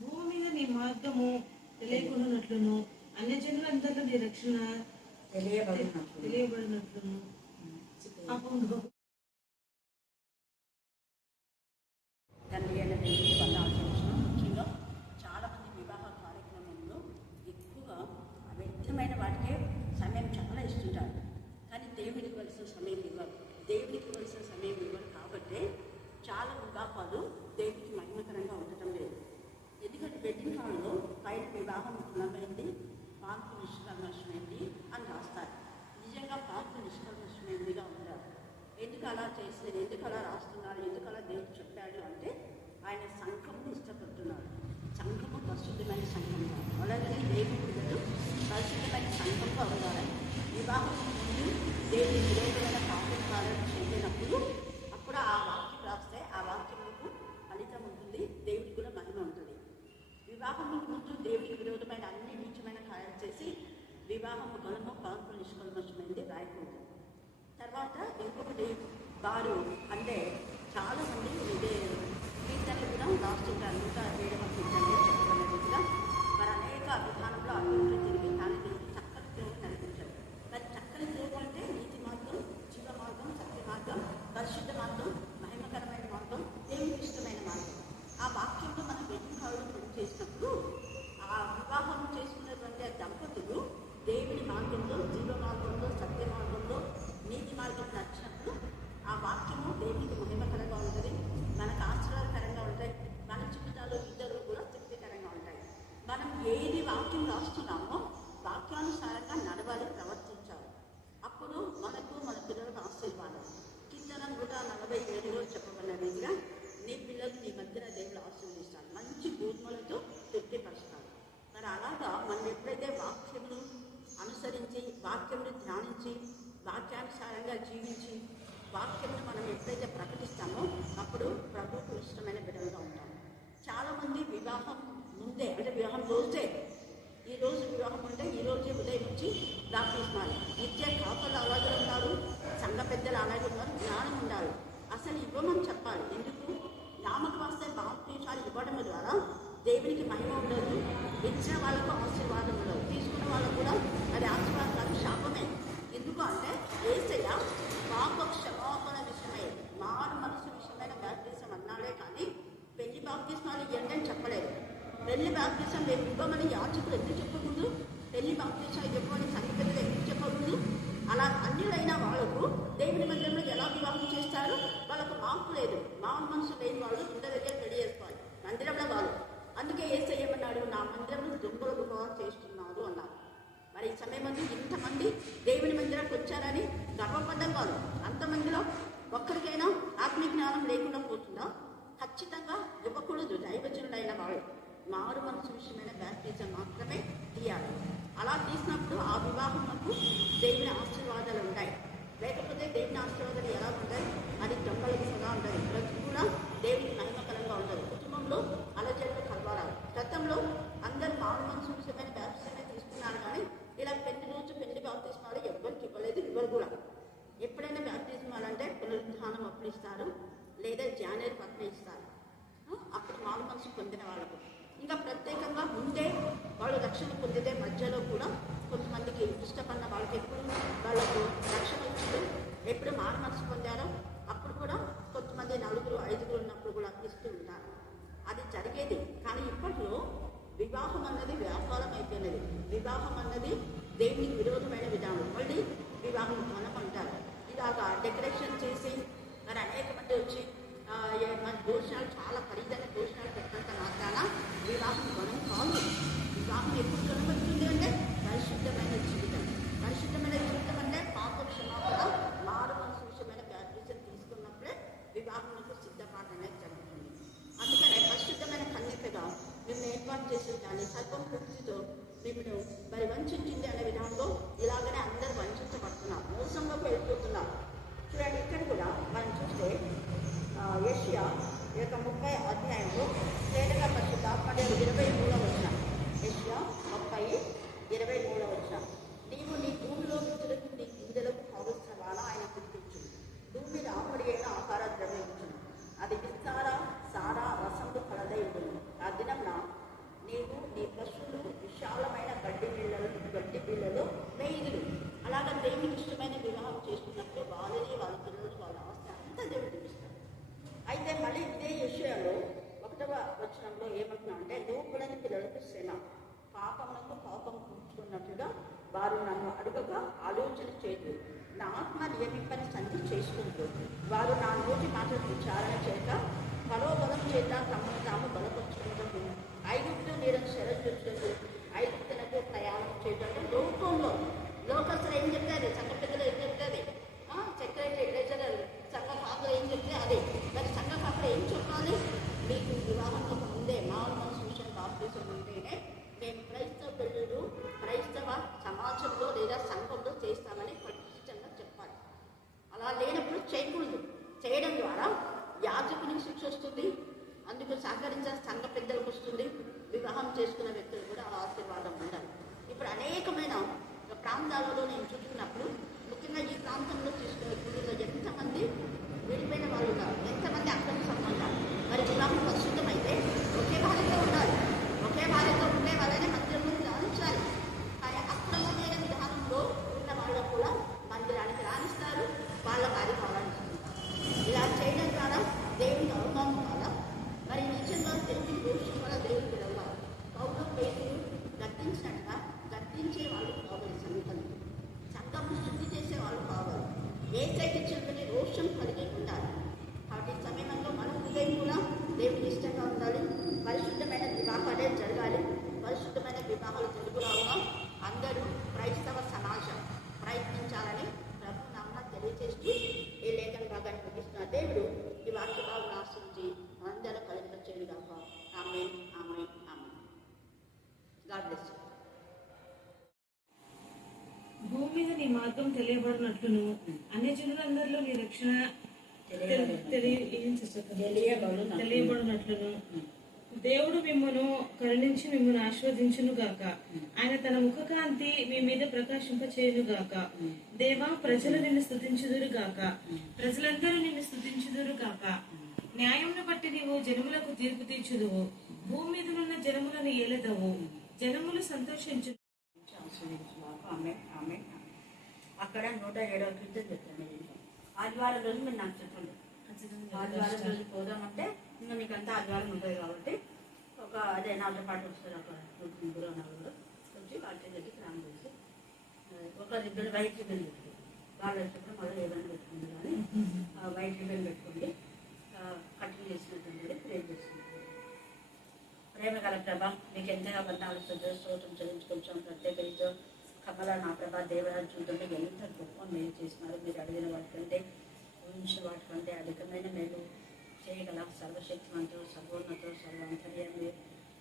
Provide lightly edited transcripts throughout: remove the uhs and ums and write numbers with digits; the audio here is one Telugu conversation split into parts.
భూమి మీద నీ మార్గము తెలియకున్నట్లును అన్య జనులందరిలో నీ రక్షణ తెలియబడినట్లును తండ్రి అయిన దేవుడికి వందనాలు చెల్లిస్తున్నాం. ముఖ్యంగా చాలామంది వివాహ కార్యక్రమంలో ఎక్కువగా వ్యర్థమైన వాటికే సమయం చాలా ఇస్తుంటారు. కానీ దేవుడికి ఇవ్వాల్సిన సమయం ఇవ్వరు. దేవుడికి ఇవ్వాల్సిన సమయం ఇవ్వరు కాబట్టి చాలా వివాహాలు దేవుడికి మహిమకరంగా ఉండటం లేదు. ఎందుకంటే వెడ్డింగ్ హాల్లో పైన వివాహం పూర్ణమైంది, పాల్పు నిష్కల్మషమైంది అని రాస్తారు. నిజంగా పాల్పు నిష్కల్మషమైందిగా ఉంటారు. ఎందుకు అలా చేస్తారు, ఎందుకు అలా రాస్తున్నారు, ఎందుకు అలా దేవుడు చెప్పాడు అంటే ఆయన సంఘమును ఇష్టపడుతున్నాడు. సంఘము పరిశుద్ధమైన సంఘంగా, అలాగనే దేవుడు పిల్లలు పరిశుద్ధమైన సంఘంగా ఉండాలని. వివాహం ముందు దేవుని విరోధమైన పాపకాలను చేయలేనప్పుడు అప్పుడు ఆ వాక్యం రాస్తే ఆ వాక్యములకు ఫలితం ఉంటుంది, దేవుడికి కూడా మహిమ ఉంటుంది. వివాహం ముందు దేవుడికి విరోధమైన అన్ని నీచమైన కార్యాలు చేసి వివాహము గణము పాల్పు నిష్కల్మషమైంది రాయకూడదు. తర్వాత ఇంకొకటి వారు అంటే చాలామంది ఇదే కీర్తనలు కూడా రాస్తుంటారు. 107వ కీర్తనలో చెప్పబడినట్టుగా వారు అనేక విధానంలో అభివృద్ధి తిరిగి దానికి చక్కని త్రోవ నడిపించారు. మరి చక్కని త్రోవ అంటే నీతి మార్గం, జీవ మార్గం, సత్య మార్గం, పరిశుద్ధ మార్గం, మహిమకరమైన మార్గం, దేవునికి ఇష్టమైన మార్గం. ఆ వాక్యంలో మనం వెడ్డింగ్ హాల్లో పెళ్లి చేసినప్పుడు ఆ వివాహం చేసుకున్నటువంటి ఆ దంపతులు దేవుని మార్గంలో, జీవ మార్గంలో, సత్య మార్గంలో, నీతి మార్గం నచ్చినప్పుడు ఆ వాక్యము దేవునికి మహిమకరంగా ఉంటుంది, మనకు ఆశీర్వాదకరంగా ఉంటాయి, మన జీవితాల్లో ఇద్దరు కూడా తృప్తికరంగా ఉంటాయి. మనం ఏది వాక్యం రాస్తున్నామో వాక్యానుసారంగా నడవాలి, ప్రవర్తించాలి. అప్పుడు మనకు మన పిల్లలకు ఆశీర్వాదం. కీర్తన 147లో చెప్పబడినట్టుగా నీ పిల్లలు నీ మధ్యన దేవుడు ఆశీర్వదిస్తాడు, మంచి భూములతో తృప్తిపరుస్తాడు. మరి అలాగా మనం ఎప్పుడైతే వాక్యమును అనుసరించి, వాక్యమును ధ్యానించి, వాక్యానుసారంగా జీవించి, వాక్యమును మనం ఎప్పుడైతే ప్రకటిస్తామో అప్పుడు ప్రభువుకు ఇష్టమైన బిడ్డలుగా ఉంటాం. చాలామంది వివాహం ముందే అంటే వివాహం రోజే, ఈరోజు వివాహం అంటే ఈరోజే ఉదయం నుంచి ప్రార్థిస్తున్నారు. నిత్య కాపలు అలాగే ఉన్నారు, సంఘ పెద్దలు అలాగే ఉన్నారు, జ్ఞానం ఉండాలి. అసలు ఇవ్వమని చెప్పాలి. ఎందుకు? నామకు వస్తే బాప్తీసాలు ఇవ్వడం ద్వారా దేవునికి మహిమ ఉండదు, ఇచ్చిన వాళ్ళకు ఆశీర్వాదం ఉండదు, తీసుకున్న వాళ్ళకు కూడా అది ఆశీర్వాదం కాదు, శాపమే. ఎందుకు అంటే యేసయ్య పాప క్షమాపణ విషయమై మారు మనసు విషయమైన బాప్తీసం అన్నాడే కానీ పెళ్లి బాప్తీసాలు ఇవ్వండి అని చెప్పలేదు. పెళ్లి బాప్తీసం రేపు ఇవ్వమని యాచకులు ఎందుకు చెప్పకూడదు? పెళ్లి బాప్తీసాలు ఇవ్వమని సంఘ పెద్దలు ఎందుకు చెప్పకూడదు? అలా అన్యులైన వాళ్ళకు దేవుని మందిరంలో ఎలా వివాహం చేస్తారు? వాళ్ళకు మార్పు లేదు, మామూలు మనసు లేని వాళ్ళు ఇంటి దగ్గర పెళ్లి చేసుకోవాలి, మందిరంలో వాళ్ళు. అందుకే యేసయ్య ఏమన్నాడు? నా మందిరంలో దొంగల వివాహం చేస్తున్నారు అన్నారు. మరి ఈ సమయమందు ఇంతమంది దేవుని మందిరానికి వచ్చారని గర్వపడ్డం కాదు, అంతమందిలో ఒక్కరికైనా ఆత్మీయ జ్ఞానం లేకుండా పోతుందా? ఖచ్చితంగా యువకుడు దైవజనుడైన వాళ్ళు మారు మనసు విషయమైన బాప్టిజం మాత్రమే తీయాలి. అలా తీసినప్పుడు ఆ వివాహంకు దేవుని ఆశీర్వాదాలు ఉంటాయి. లేకపోతే దేవుని ఆశీర్వాదాలు ఎలా ఉంటాయి? అది దొంగలకు సగా ఉంటుంది, ప్రతి కూడా దేవునికి మహిమకరంగా ఉంటుంది. కుటుంబంలో అలజడులు కలవారాలు. గతంలో అందరూ మారు మనసు విషయమైన బాప్టిజమే తీసుకున్నారు, కానీ ఇలా పెళ్లి రోజు పెళ్లి బాప్తిస్మాలు ఎవరికి ఇవ్వలేదు, ఇవ్వరు కూడా. ఎప్పుడైనా బాప్తిస్మాలు అంటే పునరుద్ధానం అప్పుడు ఇస్తారు, లేదా జాన్వరి 10 ఇస్తారు. అప్పుడు మారు మనసు పొందిన వాళ్ళకు ఇంకా ప్రత్యేకంగా ముందే వాళ్ళు రక్షణ పొందితే మధ్యలో కూడా కొంతమందికి ఇష్టపడిన వాళ్ళకి ఎప్పుడు వాళ్ళకు రక్షణ వచ్చిందో, ఎప్పుడు మారు మనసు పొందారో అప్పుడు కూడా కొంతమంది 4, 5 ఉన్నప్పుడు కూడా ఇస్తూ ఉంటారు. అది జరిగేది. కానీ ఇప్పట్లో వివాహం అన్నది వ్యాపారం అయిపోయినది. వివాహం అన్నది దేవునికి విరోధమైన విధానం. మళ్ళీ వివాహం మనం అంటారు. ఇలాగా డెకరేషన్ చేసి మరి అనేక మంది వచ్చి మన భోజనాలు చాలా ఖరీదైన భోజనాలు పెట్టినంత మాత్రాన వివాహం మనం కాదు. వివాహం ఎప్పుడు కనబడుతుంది అంటే పరిశుద్ధమైన జీవితం. పరిశుద్ధమైన జీవితం అంటే పాప క్షమాపణ, మారు మనసు విషయమైన బాప్టిజం తీసుకున్నప్పుడే వివాహంకు సిద్ధపాటు అనేది జరుగుతుంది. అందుకనే పరిశుద్ధమైన కన్యకగా మిమ్మల్ని ఏర్పాటు చేసి దాన్ని సర్వం పూర్తితో మిమ్మల్ని మరి వంచింది అనే విధానంలో ఇలాగనే అందరూ వంచబడుతున్నారు, మోసంలోకి వెళ్ళిపోతున్నారు. చూడండి, ఇక్కడ కూడా మనం చూస్తే యెషయా 30 అధ్యాయంలో తేటగా పరిశుద్ధాత్మ 23వ వచనం. యెషయా 30:23 వచనం. నీవు నీ భూమిలో విచ్చులకు నీ గింజలకు కావలసిన వాన ఆయన కురిపించు, భూమి రాముడి అయిన ఆహార ద్రవ్యం ఇచ్చును, అది విస్తార సారా నీవు నీ పశువులు విశాలమైన గడ్డి బిళ్ళలో మేయుదురు. అలాగా దేవునికి ఇష్టమైన వివాహం చేసుకున్నప్పుడు వాళ్ళని వాళ్ళ పిల్లలు వాళ్ళ అవస్థ అంతా దేవుడు చూపిస్తాడు. అయితే మళ్ళీ ఇదే విషయాలు 1వ వచనంలో ఏమంటున్నా అంటే లోకులని పిల్లలకు శ్రమ, పాపములకు పాపం కూర్చుకున్నట్లుగా వారు నన్ను అడుగగా ఆలోచన చేయదు, నా ఆత్మ నియమింపని సంధి చేసుకుంటూ వారు నా నోటి మాటలు విచారణ చేత బలోబలం చేత తమను తాము బలపరుచుకుంటూ ఐగుప్తు నీరని శరజుడు ఐగుప్తులకు ప్రయాణం చేయడం లోకంలో లోకస్తులు ఏం చెప్తారు, సంఘ పెద్దలు ఏం చెప్తారు, సెక్రటరీ ట్రెజరర్ సంఘ కాపులు ఏం చెప్తే అదే. మరి సంఘ కాపులు ఏం చెప్పాలి? మీకు వివాహంలో ముందే మామూలు మనసు విషయం బాప్తీసం ఉంటేనే మేము క్రైస్తవ పెళ్ళిళ్ళు క్రైస్తవ సమాజంలో లేదా సంఘంలో చేస్తామని ఖచ్చితంగా చెప్పాలి. అలా లేనప్పుడు చేయకూడదు. చేయడం ద్వారా యాజకునికి శిక్ష వస్తుంది, అందుకు సహకరించే సంఘ పెద్దలకు వస్తుంది, వివాహం చేసుకున్న వ్యక్తులు కూడా ఆ ఆశీర్వాదం ఉండాలి. ఇప్పుడు అనేకమైన ప్రాంతాలలో నేను చూస్తున్నప్పుడు ముఖ్యంగా ఈ ప్రాంతంలో చూసుకునే గుడిలో ఎంతమంది విడిపోయిన వాళ్ళు ఉన్నారు, ఎంతమంది అక్రమ సంబంధాలు. మరి వివాహం పరిశుద్ధమైతే ఒకే భార్యతో ఉండాలి, ఒకే భార్యతో ఉండే వాళ్ళనే మందిరంలో రాణించాలి. కానీ అక్రమమైన విధానంలో ఉన్న వాళ్ళకు కూడా మందిరానికి రాణిస్తారు, వాళ్ళ కార్యక్రమాలు ఇస్తుంటారు. ఇలా చేయడం ద్వారా దేవునికి అవమానం కాదా? మరి నిజంగా దేవుని దోషం వల్ల దేవుడికి వెళ్ళాలి. పౌలు పేతులు గద్దించినట్టుగా గద్దించే వాళ్ళు కావాలి, సమీపంలో సంఘం శుద్ధి చేసే వాళ్ళు కావాలి, ఏకైక చెందని రోషం కలిగి ఉండాలి. కాబట్టి సమయంలో మన హృదయం కూడా దేవునికి ఇష్టంగా ఉండాలి. పరిశుద్ధమైన వివాహాలే జరగాలి. పరిశుద్ధమైన వివాహాలు జరుగురావుగా అందరూ క్రైస్తవ సమాజం ప్రయత్నించాలని ప్రభు నామన తెలియజేస్తూ ఈ లేఖన భాగాన్ని ముగిస్తున్న దేవుడు ఈ వాక్య భాగం ఆశించి అందరూ కలిగించేది కాక. ఆమేన్, ఆమేన్, ఆమేన్. God bless you. భూమి మీద నీ మార్గం తెలియబడినట్లును అన్యజనులందరిలో నీ రక్షణ తెలియబడినట్లును దేవుడు మిమ్మను కరుణించి మిమ్మల్ని ఆశీర్వదించును గాక. ఆయన తన ముఖకాంతి మీ మీద ప్రకాశింప చేయును గాక. దేవా, ప్రజలు నిన్ను స్తుతించుదురు గాక, ప్రజలందరూ నిన్ను స్తుతించుదురు గాక. న్యాయమును బట్టి నీవు జనములకు తీర్పు తీర్చుదువు, భూమి మీదనున్న జనములను ఏలెదవు, జనములు సంతోషించు. అక్కడ 107వ కీర్తన చెప్తాను. ఆదివారం రోజు మీరు నాకు చెప్పండి. ఆదివారం రోజు పోదామంటే ఇంకా మీకు అంతా ఆదివారం ఉంటుంది కాబట్టి అదే నాతో పాటు వస్తారు. ఒక 3 నలుగురు వచ్చి వాళ్ళ దగ్గరికి రామ్ చేసి ఒక రిబ్బన్ వైట్ రిబ్బన్ పెట్టుకోండి. వాళ్ళు వచ్చేప్పుడు మళ్ళీ ఏదైనా పెట్టుకుంది కానీ వైట్ రిబ్బన్ పెట్టుకోండి. కటింగ్ చేసినట్టు ప్రేమ చేసుకుంటుంది. ప్రేమ గల ప్రభ, మీకు ఎంతగా బంధాలు స్తోత్రం చెల్లించుకొచ్చాం. ప్రత్యేకించో కమల నా ప్రభా, దేవరాజు చూడండి ఎంత గొప్ప మేలు చేసినారు. మీరు అడిగిన వాటికంటే ఊహించిన వాటికంటే అధికమైన మేలు చేయగల సర్వశక్తివంతో సర్వోన్నత సర్వాంతర్యాన్ని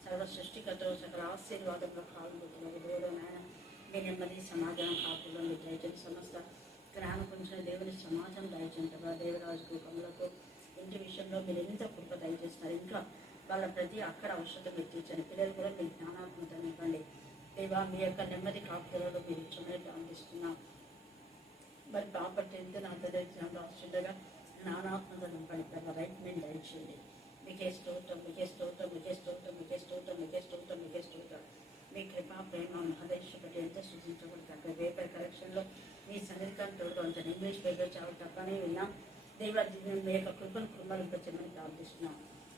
సర్వ సృష్టికతో సకల ఆశీర్వాదంలో కాలుతున్న దేవుడు నాయన, మీ నెమ్మది సమాధానం కాకుండా మీరు దయచేసి సమస్త జ్ఞానం పొందిన దేవుని సమాజం దయచేంతగా దేవరాజుకు కమలకు ఇంటి విషయంలో మీరు ఎంత కృప దయచేస్తున్నారు. ఇంట్లో వాళ్ళ ప్రతి అక్కడ అవసరం మీరు తీర్చండి. పిల్లలు కూడా మీ జ్ఞానాత్మకతను ఇవ్వండి. దేవా, మీ యొక్క నెమ్మది కాపుదలలో మీరు ఇచ్చమని అందిస్తున్నాం. మరి ప్రాపర్టీ ఎంత నా తెలియజేయంలో వస్తుండగా జ్ఞానాత్మకతను పడిపోయిన రైట్ నేను దయచేయండి. మీకే స్తోత్రం, మీకే స్తోత్రం, మీకే స్తోత్రం, మీకే స్తోత్రం, మీకే స్తోత్రం, మీకే స్తోత్రం. మీ కృపా ప్రేమ మహదేశపటి ఎంత సూచించబడతారు. పేపర్ కరెక్షన్లో మీ సన్నిధితో అంత ఇంగ్లీష్ పేపర్ చాలా తప్పనే విన్నాం. దేవాది మీ యొక్క కృపను కృపలింపచ్చమని ప్రార్థిస్తున్నాం.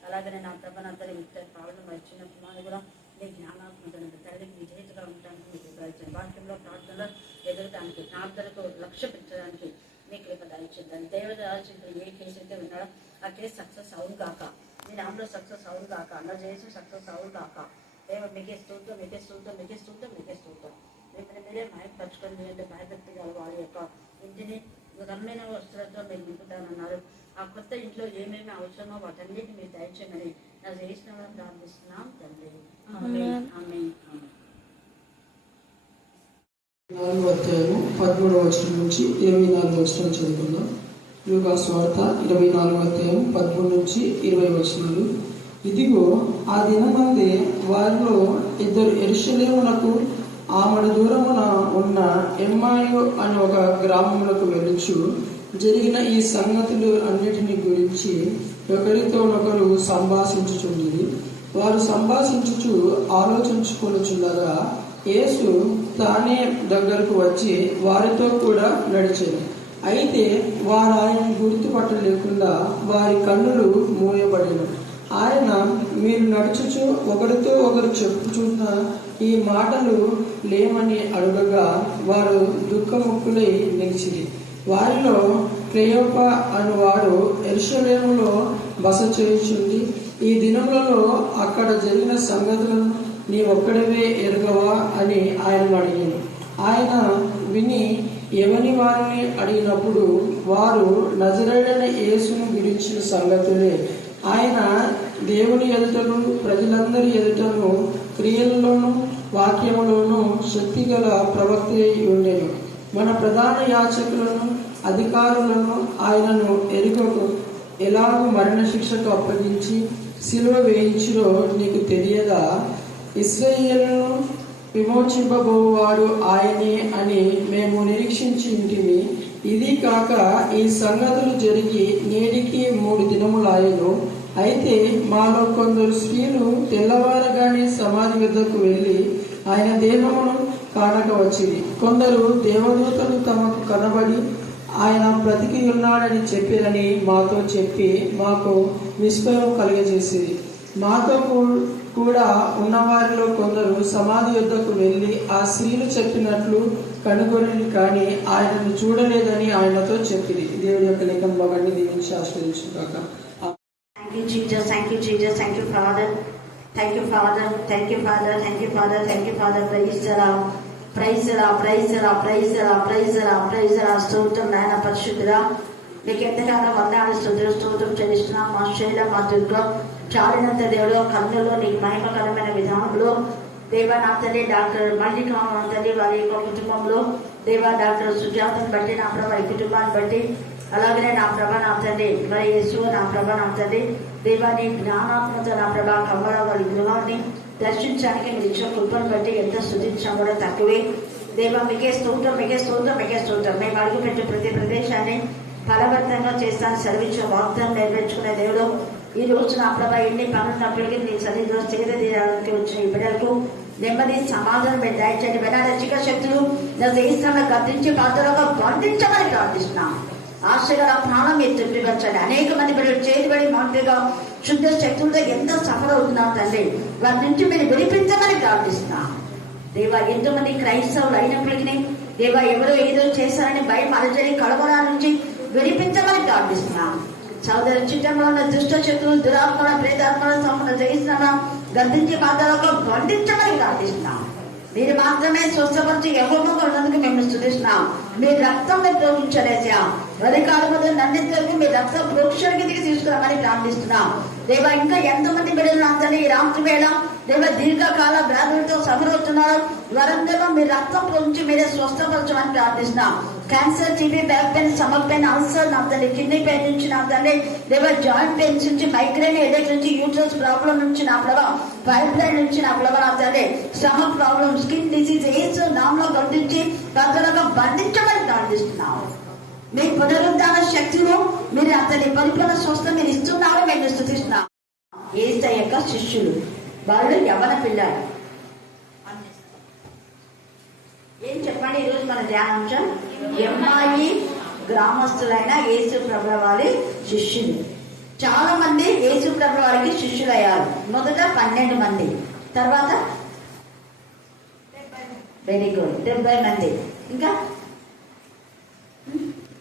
అలాగనే నా ప్రభనంతని విత్తన పాలన వచ్చిన కుమారు కూడా మీ జ్ఞానాత్మకతను తల్లికి విజేతగా ఉండడానికి మీకు దయచేయండి. వాక్యంలో ప్రార్థనలో ఎదగడానికి ప్రార్థనకు లక్ష్య పెట్టడానికి మీ కృప దయచేద్దాం. దేవరాజు ఏ కేసు అయితే విన్నాడో ఆ కేసు సక్సెస్ అవును కాక, మీ నామలో సక్సెస్ అవును కాక, అన్న చేసి సక్సెస్ అవును కాక. దేవ మీకే స్తోత్రం, మీకే స్తోత్రం, మీకే స్తోత్రం, మీకే స్తోత్రం. మిమ్మల్ని మీరే మాయపరచుకొని మీరంటే భయభక్తి గల వారి యొక్క ఇంటిని రమ్మైన వస్త్రాలతో మీరు నింపుతానన్నారు. ఆ కొత్త ఇంట్లో ఏమేమి అవసరమో వాటన్నిటిని మీరు దయచేయమని నా చేసిన ప్రార్థిస్తున్నాం తండ్రి. ఆమేన్, ఆమేన్, ఆమేన్. 4వ అధ్యాయము 13వ వచనం నుంచి 24వ వచనం చదువుకుందాం. లూకా సువార్త 24వ అధ్యాయం 13 నుంచి 20 వచనాలు. ఇదిగో, ఆ దినమందే వారిలో ఇద్దరు యెరూషలేమునకు ఆమడ దూరమున ఉన్న ఎమ్మాయు అనే ఒక గ్రామములకు వెళ్ళుచు జరిగిన ఈ సంగతులు అన్నిటిని గురించి ఒకరితో ఒకరు సంభాషించుచుండిరి. వారు సంభాషించుచు ఆలోచించుకొనుచుండగా యేసు తానే దగ్గరకు వచ్చి వారితో కూడా నడిచెను. అయితే వారు ఆయన గుర్తుపట్టలేకుండా వారి కన్నులు మూయబడిన. ఆయన, మీరు నడుచుచు ఒకరితో ఒకరు చెప్పుచున్న ఈ మాటలు లేమని అడుగగా వారు దుఃఖముక్కులై నిలిచిరి. వారిలో క్లెయోప అనువాడు యెరూషలేములో బస చేయుచుండి, ఈ దినములలో అక్కడ జరిగిన సంగతులను నీ ఒక్కడివే ఎరుగవా అని ఆయన అడిగాను. ఆయన విని ఎవని వారిని అడిగినప్పుడు వారు నజరేయుడైన యేసును గురించిన సంగతులే. ఆయన దేవుని ఎదుటను ప్రజలందరి ఎదుటను క్రియలలోను వాక్యములోను శక్తిగల ప్రవక్త అయి ఉండెను. మన ప్రధాన యాజకులను అధికారులను ఆయనను ఎరుగకు ఎలాగూ మరణ శిక్షకు అప్పగించి సిలువ వేయించిరో నీకు తెలియదా? ఇశ్రాయేలును విమోచింపబోవాడు ఆయనే అని మేము నిరీక్షించి ఉంటిమి. ఇది కాక ఈ సంగతులు జరిగి నేటికి 3 దినములాయెను. అయితే మాలో కొందరు స్త్రీలు తెల్లవారగానే సమాధి వద్దకు వెళ్ళి ఆయన దేహమును కానక వచ్చింది. కొందరు దేవదూతలు తమకు కనబడి ఆయన బ్రతికి ఉన్నాడని చెప్పిరని మాతో చెప్పి మాకు విస్మయం కలిగజేసింది. మాతో కూడా ఉన్నవారిలో కొందరు సమాధి వద్దకు వెళ్ళి ఆ స్త్రీలు చెప్పినట్లు కనుగొని కానీ ఆయనను చూడలేదని ఆయనతో చెప్పింది. దేవుడి యొక్క లేఖన భాగాన్ని దీవించి ఆశ్రయించుగాక. Thank you, Jesus. Thank you, Jesus. Thank you, Father. Thank you, Father. Thank you, Father. Thank you, Father. Thank you, Father. Praise the Lord. Praise the Lord. Praise the Lord. Praise the Lord. Praise the Lord. Praise the Lord. స్తోత్రం నాయన పరిశుద్ధుడా, మీకు ఎంతగానో వందనాలు స్తోత్రం చెల్లిస్తున్నాం. మా శైల మా దుర్గం చాలినంత దేవుడు కన్నులో నీకు మహిమకరమైన విధానంలో దేవా నా తల్లి డాక్టర్ మల్లికా నా తల్లి వారి యొక్క కుటుంబంలో దేవా డాక్టర్ సుజాతను బట్టి నా ప్రభా వారి కుటుంబాన్ని బట్టి అలాగనే నా ప్రభా నా తండ్రి మరి యేసు నా ప్రభా నా తండ్రి దేవాని జ్ఞానాత్మత నా ప్రభా కమ్మడ వారి గృహాన్ని దర్శించడానికి మీరు ఇచ్చిన కృపను బట్టి ఎంత స్తుతించడం కూడా తక్కువే. దేవా మీకే స్తోత్రం, మీకే స్తోత్రం, మీకే స్తోత్రం. మేము అడుగుపెట్టే ప్రతి ప్రదేశాన్ని ఫలవంతంగా చేస్తాను సెలవించిన వాగ్దానం నెరవేర్చుకునే దేవుడు ఈ రోజు నా ప్రభా ఎన్ని పనులున్నప్పటికీ నీ సన్నిధిలో చేరదీయడానికి వచ్చిన ఈ బిడ్డలకు నెమ్మది సమాధానం మీరు దయచేయండి. వినారచిక శక్తులు నా దేశంలో గర్తించి పాత్రలుగా బంధించమని ప్రార్థిస్తున్నాం. ఆశగల ప్రాణం మీరు తృప్తిపరచండి. అనేక మంది బిడ్డలు చేతిబడి మాంత్రిగా శుద్ధ శక్తులతో ఎంత సఫర్ అవుతున్నారు తండ్రి, వారి నుంచి మీరు విడిపించమని ప్రార్థిస్తున్నాం. దేవా ఎంతోమంది క్రైస్తవులు అయినప్పటికీ దేవా ఎవరో ఏదో చేశారని భయం అలజడి కలవరా నుంచి విడిపించమని ప్రార్థిస్తున్నాం. సోదరు చిత్తంలో ఉన్న దుష్ట శక్తులు దురాత్మల ప్రేతాత్మల సంపూర్ణ జయిస్తున్నాం గర్దించి మాత్రాలకు బంధించమని ప్రార్థిస్తున్నాం. మీరు మాత్రమే స్వస్థపరిచి యెహోవాగా ఉన్నందుకు మేము స్తుతిస్తున్నాం. మీ రక్తం ప్రోక్షించలేసా అధికారులు నన్నింటికి మీ రక్తం ప్రోక్షణకి తీసుకురామని ప్రార్థిస్తున్నాం. దేవా ఇంకా ఎంతమంది బిడ్డలు అందరినీ ఈ రాత్రి వేళ దేవ దీర్ఘకాల వ్యాధులతో సఫరవుతున్నారు, వారందరూ మీ రక్తం ప్రోక్షించి మీరే స్వస్థపరచమని ప్రార్థిస్తున్నాం. Cancer, TB, back pain, stomach pain, ulcer నా తల్లి, కిడ్నీ పెయిన్ నుంచి నా తల్లి దేవ జాయింట్ పెయిన్స్ నుంచి, మైగ్రేన్ హెడేక్ నుంచి, యూట్రస్ ప్రాబ్లం నుంచి నా ప్రభా, పైప్ లైన్ నుంచి నా ప్రభా నా తల్లి, స్టమక్ ప్రాబ్లం, స్కిన్ డిసీజ్ ఏసు నామలో గర్తించి తొందరగా బంధించమని ప్రార్థిస్తున్నాం. మీ పునరుద్ధాన శక్తిలో మీరు అతని పరిపూర్ణ స్వస్థ మీరు ఇస్తున్నారు, మేము స్తుతిస్తున్నాం. యేసు యొక్క శిష్యులు వాళ్ళు యవ్వన పిల్లలు. ఏం చెప్పండి ఈరోజు మన ధ్యానాంశం? ఎమ్మాయి గ్రామస్తులైన యేసు ప్రభువు వారి శిష్యులు. చాలా మంది యేసు ప్రభువు వారికి శిష్యులు అయ్యారు. మొదట 12 మంది, తర్వాత వెరీ గుడ్ 70 మంది, ఇంకా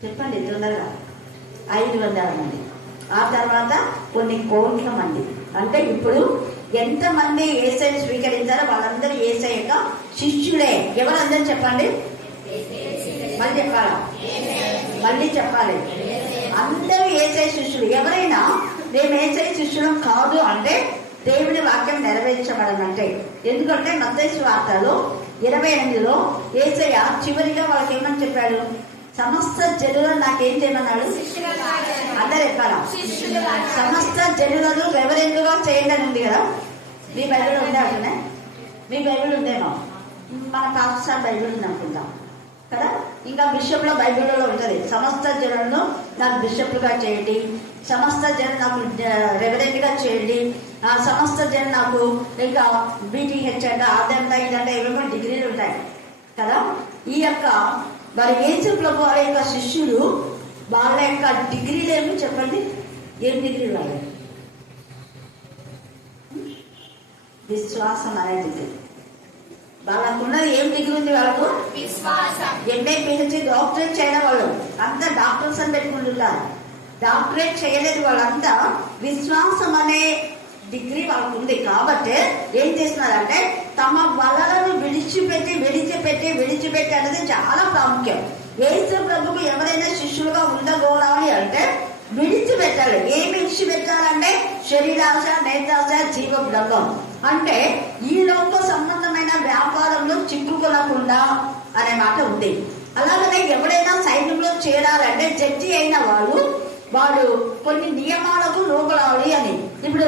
చెప్పండి తొందరగా 500 మంది, ఆ తర్వాత కొన్ని కోట్ల మంది. అంటే ఇప్పుడు ఎంతమంది యేసయ్యను స్వీకరించారో వాళ్ళందరూ యేసయ్య యొక్క శిష్యులే. ఎవరందరూ చెప్పండి, మళ్ళీ చెప్పాలా? మళ్ళీ చెప్పాలి. అందరూ యేసయ్య శిష్యులు. ఎవరైనా మేము యేసయ్య శిష్యులం కాదు అంటే దేవుని వాక్యం నెరవేర్చబడనంటే. ఎందుకంటే మత్తయి సువార్తలో 28లో యేసయ్య చివరిగా వాళ్ళకి ఏమని చెప్పాడు? సమస్త జనులను నాకేం చేయమన్నాడు? అందరు చెప్పాలా? సమస్త జనులను రెవరెండుగా చేయండి అని ఉంది కదా. మీ బైబిల్ ఉండే అట్లనే? మీ బైబిల్ ఉందేమో, మన పాస్టర్ బైబిల్ ఉంది అనుకుందాం. కదా. ఇంకా బిషప్లో బైబిల్లో ఉంటుంది, సమస్త జనులను నాకు బిషప్లుగా చేయండి, సమస్త జనం నాకు రెవరెంట్గా చేయండి, సమస్త జనం నాకు ఇంకా బీటీహెచ్ అంటే అదంతా ఇదంటే ఏమేమో డిగ్రీలు ఉంటాయి కదా. ఈ యొక్క మరి యేసు ప్రభు వారి యొక్క శిష్యులు వాళ్ళ యొక్క డిగ్రీలు ఏమి చెప్పండి, ఏం డిగ్రీలు వాళ్ళు? విశ్వాసం అనే డిగ్రీ. వాళ్ళకున్నది ఏం డిగ్రీ ఉంది? వాళ్ళకు ఎంఏ పిహెచ్డి డాక్టరేట్ చేయడం. వాళ్ళు అంతా డాక్టర్స్ అని పెట్టుకుంటున్నారు, డాక్టరేట్ చేయలేదు. వాళ్ళంతా విశ్వాసం అనే డిగ్రీ వాళ్ళకు ఉంది. కాబట్టి ఏం చేస్తున్నారంటే తమ వలలను విడిచిపెట్టి అనేది చాలా ప్రాముఖ్యం. యేసు ప్రభుకు ఎవరైనా శిష్యులుగా ఉండగోరాలి అంటే విడిచిపెట్టాలి. ఏమి విడిచిపెట్టాలంటే శరీరాశ, నేత్రాశ, జీవభంగం. అంటే ఈ లోక సంబంధమైన వ్యాపారంలో చిక్కుకొనకుండా అనే మాట ఉంది. అలాగనే ఎవరైనా సైన్యంలో చేరాలంటే జడ్జి అయిన వాడు కొన్ని నియమాలకు లోబడాలి అని. ఇప్పుడు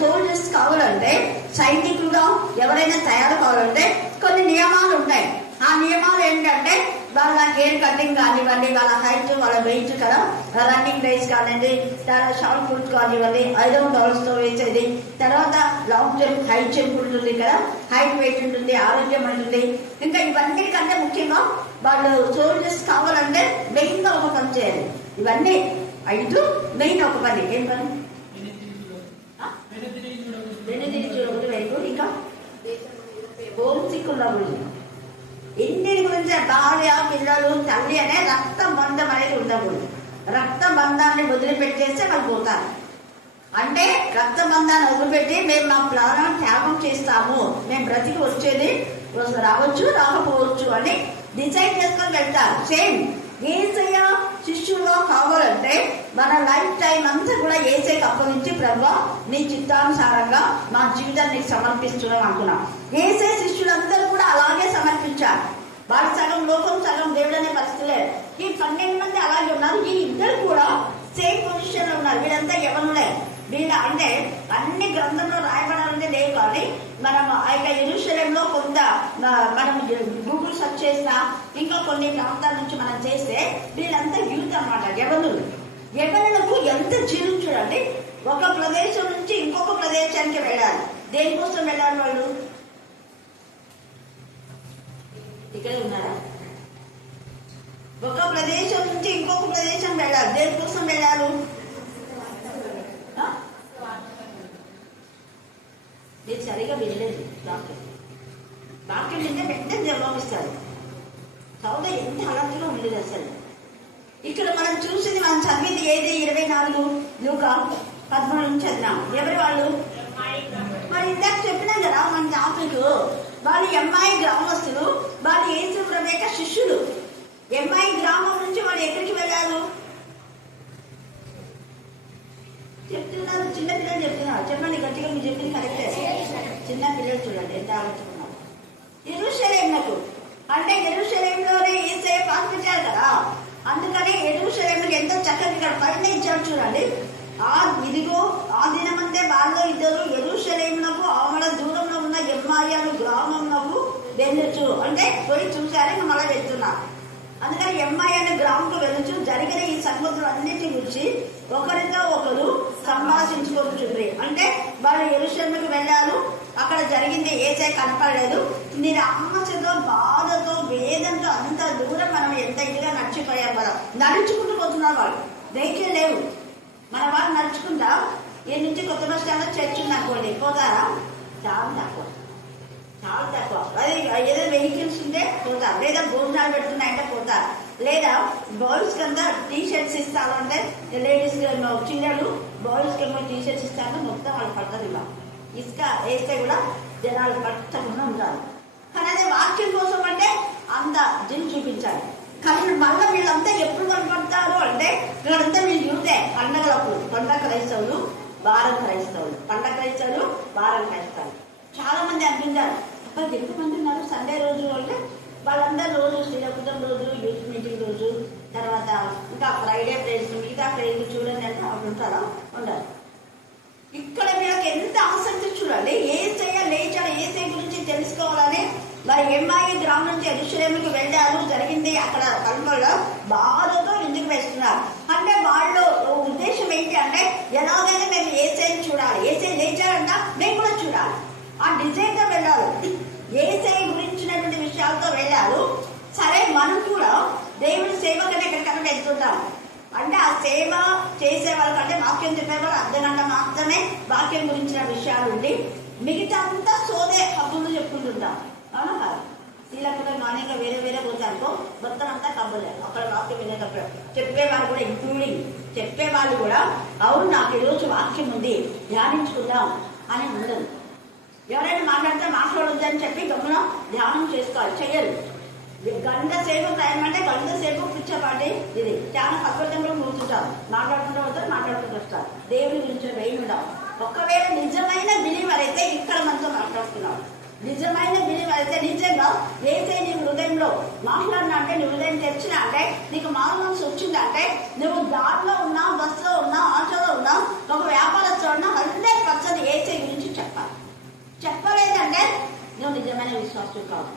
సోల్జర్స్ కావాలంటే, సైనికులుగా ఎవరైనా తయారు కావాలంటే కొన్ని నియమాలు ఉంటాయి. ఆ నియమాలు ఏంటంటే వాళ్ళ హెయిర్ కటింగ్ కానివ్వండి, వాళ్ళ హైట్, వాళ్ళ వెయిట్ కదా, రన్నింగ్ రేస్ కానివ్వండి, తర్వాత షార్ట్ పుట్ కానివ్వండి, $500 వేసేది, తర్వాత లాంగ్ జంప్, హై జంప్ ఉంటుంది కదా, హైట్ వెయిట్ ఉంటుంది, ఆరోగ్యం ఉంటుంది. ఇంకా ఇవన్నీ కంటే ముఖ్యంగా వాళ్ళు సోల్జర్స్ కావాలంటే మెయిన్ గా ఒక పని చేయాలి. ఇవన్నీ 5 మెయిన్ ఒక పని. ఏం పని? వెనుదిరి చూడకూడదు, వైపు ఇంకా హోమ్ సిక్ ఉండకూడదు. ఇంటిని గురించి భార్య, పిల్లలు, తల్లి అనే రక్త బంధం అనేది ఉండకూడదు. రక్త బంధాన్ని వదిలిపెట్టేస్తే వాళ్ళు పోతారు. అంటే రక్త బంధాన్ని వదిలిపెట్టి మేము మా ప్రాణాలను త్యాగం చేస్తాము, మేము బ్రతికి వచ్చేది రావచ్చు రాకపోవచ్చు అని డిసైడ్ చేసుకొని వెళ్తారు. సేమ్ యేసయ్య శిష్యులుగా కావాలంటే మన లైఫ్ టైం అంతా కూడా యేసయ్యకి అప్పగించి, ప్రభువా నీ చిత్తానుసారంగా మా జీవితాన్ని నీకు సమర్పిస్తున్నాం అనుకున్నాం. యేసయ్య శిష్యులందరూ కూడా అలాగే సమర్పించారు. వాళ్ళు సగం లోకం, సగం దేవుడు అనే పరిస్థితులే. ఈ 12 మంది అలాగే ఉన్నారు. ఈ ఇద్దరు కూడా సేమ్ పొజిషన్ లో ఉన్నారు. వీళ్ళంతా యవనులే. వీళ్ళ అంటే అన్ని గ్రంథంలో రాయబడాలంటే లేవు, కానీ మనం ఆ యొక్క యెరూషలేంలో కొంత మనం గూగుల్ సెర్చ్ చేసినా ఇంకా కొన్ని ప్రాంతాల నుంచి మనం చేస్తే వీళ్ళంతా యూత్ అన్నమాట, యవనులు. యవనులకు ఎంత జీవించాలంటే ఒక ప్రదేశం నుంచి ఇంకొక ప్రదేశానికి వెళ్ళాలి. దేనికోసం వెళ్ళాలి వాళ్ళు? ఇక్కడే ఉన్నారా? ఒక ప్రదేశం నుంచి ఇంకొక ప్రదేశం వెళ్ళాలి. దేనికోసం వెళ్ళారు? నేను సరిగా వినలేదు. వాక్యం వింటే వెంటనే జవాబిస్తారు. సౌద ఎంత అలర్ట్గా ఉండేది అసలు. ఇక్కడ మనం చూసింది, మనం చదివింది ఏది? 24 లూకా 13 నుంచి చదివినాం. ఎవరి వాళ్ళు? మరి ఇందాక చెప్పినా కదా మన టాపిక్. వాళ్ళు ఎంఐ గ్రామస్తులు, వాళ్ళు యేసు ప్రభు యొక్క శిష్యులు. ఎంఐ గ్రామం నుంచి వాళ్ళు ఎక్కడికి వెళ్ళారు? చెప్తున్నారు, చిన్న పిల్లలు చెప్తున్నారు. చెప్పండి గట్టిగా, మీరు చెప్పింది కరెక్టే. చిన్న పిల్లలు చూడండి ఎంత ఆలోచుకున్నారు. యెరూషలేమునకు అంటే యెరూషలేంలోనే యేసయ్య పాల్పించారు కదా, అందుకని యెరూషలేముకి ఎంతో చక్కగా ఇక్కడ పైన ఇచ్చారు చూడండి. ఇదిగో ఆ దినమంతే వాళ్ళు ఇద్దరు యెరూషలేమునకు ఆమడ దూరంలో ఉన్న ఎమ్మాయి గ్రామంలో వెళ్ళొచ్చు. అంటే పోయి చూశారని మళ్ళీ వెళ్తున్నారు. అందుకని ఎమ్మాయి అనే గ్రామంకు వెళ్ళొచ్చు. జరిగిన ఈ సంగతులు అన్నిటి గురించి ఒకరితో ఒకరు సంభాషించుకోవచ్చు. అంటే వాళ్ళు యెరూషలేముకి వెళ్ళారు, అక్కడ జరిగింది యేసయ్య కనపడలేదు. నిరాశతో, బాధతో, వేదంతో అంత దూరం మనం ఎంత ఇదిగా నడిచిపోయాం కదా. నడుచుకుంటూ పోతున్నారు వాళ్ళు, వెహికల్ లేవు. మన వాళ్ళు నడుచుకుంటా ఈ నుంచి కొత్త బస్ స్టాండ్ లో చర్చ్ ఉంది అనుకోండి, పోతారా? చాలా తక్కువ, చాలా తక్కువ. అదే ఏదో వెహికల్స్ ఉంటే పోతారు, లేదా భోజనాలు పెడుతున్నాయంటే పోతారు, లేదా బాయ్స్ కంతా టీ షర్ట్స్ ఇస్తాను అంటే లేడీస్ చిన్నలు, బాయ్స్ కి ఏమో టీ షర్ట్స్ ఇస్తాను, మొత్తం వాళ్ళు పడతారు. ఇలా ఇసుక వేస్తే కూడా జనాలు పట్టకుండా ఉంటారు. కానీ అదే వాక్యం కోసం అంటే అంత జిల్ చూపించాలి. కానీ మళ్ళీ వీళ్ళంతా ఎప్పుడు కనపడతారు అంటే వీళ్ళంతా వీళ్ళు యూతే. పండగలప్పుడు పండగ క్రైస్తవులు, వారం క్రైస్తవులు, పండగ క్రైస్తవులు, వారం క్రైస్తవులు. చాలా మంది అనిపించారు, అబ్బాయి ఎంతమంది ఉన్నారు సండే రోజు అంటే వాళ్ళందరూ రోజు శ్రీలకుటం రోజు, యూత్ మీటింగ్ రోజు, తర్వాత ఇంకా ఫ్రైడే ప్రేయర్స్, మిగతా ప్రేయర్లు చూడండి అంటే అప్పుడు ఉంటారా? ఉండరు. ఇక్కడ వీళ్ళకి ఎంత ఆసక్తి చూడండి. యేసయ్య లేచాడు, యేసయ్య గురించి తెలుసుకోవాలని మరి ఎమ్మాయి గ్రామం నుంచి యెరూషలేముకి వెళ్ళారు, జరిగింది. అక్కడ కలువలో బాధతో ఎందుకు వేస్తున్నారు అంటే వాళ్ళు ఉద్దేశం ఏంటి అంటే ఎలాగైనా మేము యేసయ్యని చూడాలి, యేసయ్య లేచారంట మేము కూడా చూడాలి. ఆ డిజైన్ తో వెళ్ళారు, యేసయ్య గురించినటువంటి విషయాలతో వెళ్ళారు. సరే మనం కూడా దేవుడి సేవకనే ఎక్కడికన్నా వెళ్తుంటాం అంటే ఆ సేవ చేసే వాళ్ళకంటే వాక్యం చెప్పేవాళ్ళు అర్ధగంట మాత్రమే వాక్యం గురించిన విషయాలు ఉండి మిగతా అంతా సోదే కబుర్లు చెప్పుకుంటుంటాం. అవునా కాదు? శ్రీలంకలో నాణ్యంగా వేరే వేరే పోతానుకో మొత్తం అంతా కబుర్లే. అక్కడ వాక్యం వినేటప్పుడు చెప్పేవాళ్ళు కూడా ఇంక్లూడింగ్ చెప్పేవాళ్ళు కూడా అవును నాకు ఈరోజు వాక్యం ఉంది ధ్యానించుకుందాం అని ఉండదు. ఎవరైనా మాట్లాడితే మాట్లాడొద్దు అని చెప్పి గమన ధ్యానం చేసుకోవాలి, చెయ్యరు. గంట సేపు టైం అంటే గంట సేపు పిచ్చపాటి ఇది చాలా అద్భుతంగా కూర్చుంటారు, మాట్లాడుకుంటూ వస్తారు, మాట్లాడుకుంటూ వస్తారు. దేవుడి గురించి వెయ్యి ఉండవు. ఒకవేళ నిజమైన బిలీవర్ అయితే ఇక్కడ మనతో మాట్లాడుతున్నాడు. నిజమైన బిలీవర్ అయితే నిజంగా ఏదైతే నీ హృదయంలో మాట్లాడినా అంటే నీ హృదయం తెచ్చినా అంటే నీకు మారు మనసు వచ్చిందంటే నువ్వు దారిలో ఉన్నా, బస్సులో ఉన్నా, ఆటోలో ఉన్నా, ఒక వ్యాపారస్తులో ఉన్నా 100% ఏసై గురించి చెప్పాలి. చెప్పలేదంటే నువ్వు నిజమైన విశ్వాసం కాదు.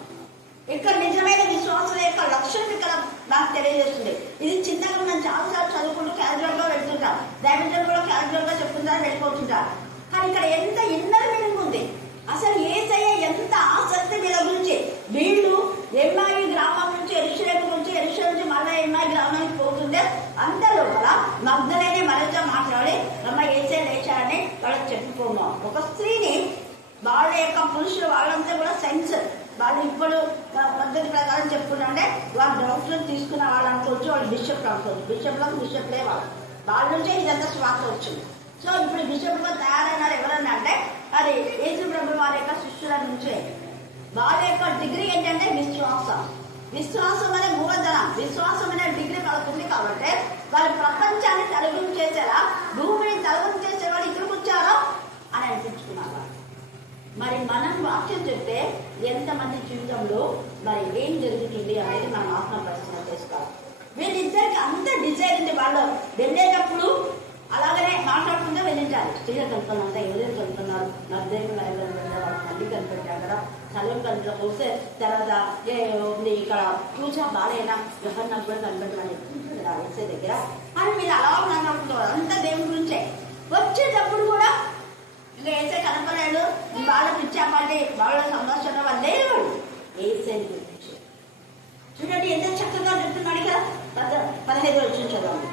ఇక్కడ నిజమైన విశ్వాసం యొక్క లక్షణం ఇక్కడ నాకు తెలియజేస్తుంది. ఇది చిన్నగా మనం చాలాసార్లు చదువుకుంటూ క్యాజువల్ గా వెళ్తుంటాం, దైవజనులు కూడా క్యాజువల్ గా చెప్తుంటారు, వెళ్ళిపోతుంటారు. కానీ ఇక్కడ ఎంత ఇన్నర్ మీనింగ్ ఉంది. అసలు యేసయ్య ఎంత ఆసక్తి వీళ్ళ గురించి. వీళ్ళు ఎమ్మాయి గ్రామం నుంచి యెరూషలేము నుంచి, యెరూషలేము నుంచి మళ్ళీ ఎమ్మాయి గ్రామానికి పోతుంటే అంతలో కూడా మగ్దలేని మరొక మాట్లాడి అమ్మ యేసయ్య లేచారని వాళ్ళకి చెప్పుకోము. ఒక స్త్రీని వాళ్ళ యొక్క పురుషులు వాళ్ళంతా కూడా సెన్స్ వాళ్ళు ఇప్పుడు పద్ధతి ప్రకారం చెప్పుకుంటే వాళ్ళు డాక్టర్ తీసుకున్న వాళ్ళు అనుకోవచ్చు, వాళ్ళు బిషప్ అనుకోవచ్చు. బిషప్లే వాళ్ళ నుంచే ఇదంతా స్వార్థ వచ్చింది. సో ఇప్పుడు బిషప్గా తయారైనారు ఎవరన్నా అంటే అది యేసు ప్రభు వారి యొక్క శిష్యుల నుంచే. వాళ్ళ యొక్క డిగ్రీ ఏంటంటే విశ్వాసం అనే మూలధనం, విశ్వాసం అనే డిగ్రీ వాళ్ళకు ఉంది. కాబట్టి వాళ్ళు ప్రపంచాన్ని తలగం చేసేలా, భూమిని తలగం చేసేవాళ్ళు ఇక్కడికి వచ్చారో అని అనిపించుకున్నారు. మరి మనం వాక్యం చెప్తే ఎంతమంది జీవితంలో మరి ఏం జరుగుతుంది అనేది మనం ఆత్మ పరిశీలన చేసుకోవాలి. వీళ్ళిద్దరికి అంత డిజైన్ ఉంది. వాళ్ళు వెళ్ళేటప్పుడు అలాగనే మాట్లాడుకుంటే వెళ్ళింటారు. స్త్రీలు కలుపుకున్నంత ఎవరైనా కలుపుకున్నారు, నాకు దేవుడు వాళ్ళు తల్లి కనిపెట్టారు కదా, చల్లం కలుపులో పోతే తర్వాత ఇక్కడ పూజ బాలైనా ఎవరినా కూడా కనిపెట్టమని వేసే దగ్గర అని మీరు అలా మాట్లాడుకుంటారు. అంతా దేవుడి గురించే. వచ్చేటప్పుడు కూడా ఇంకా ఏసే కనపడాడు, వాళ్ళ పిచ్చాపాటి వాళ్ళ సంభాషణ వాళ్ళు లేరు. ఏసే గురించి చూడండి ఎంత చక్కగా చెప్తున్నాడు కదా. 15 వచ్చిన చదవండి.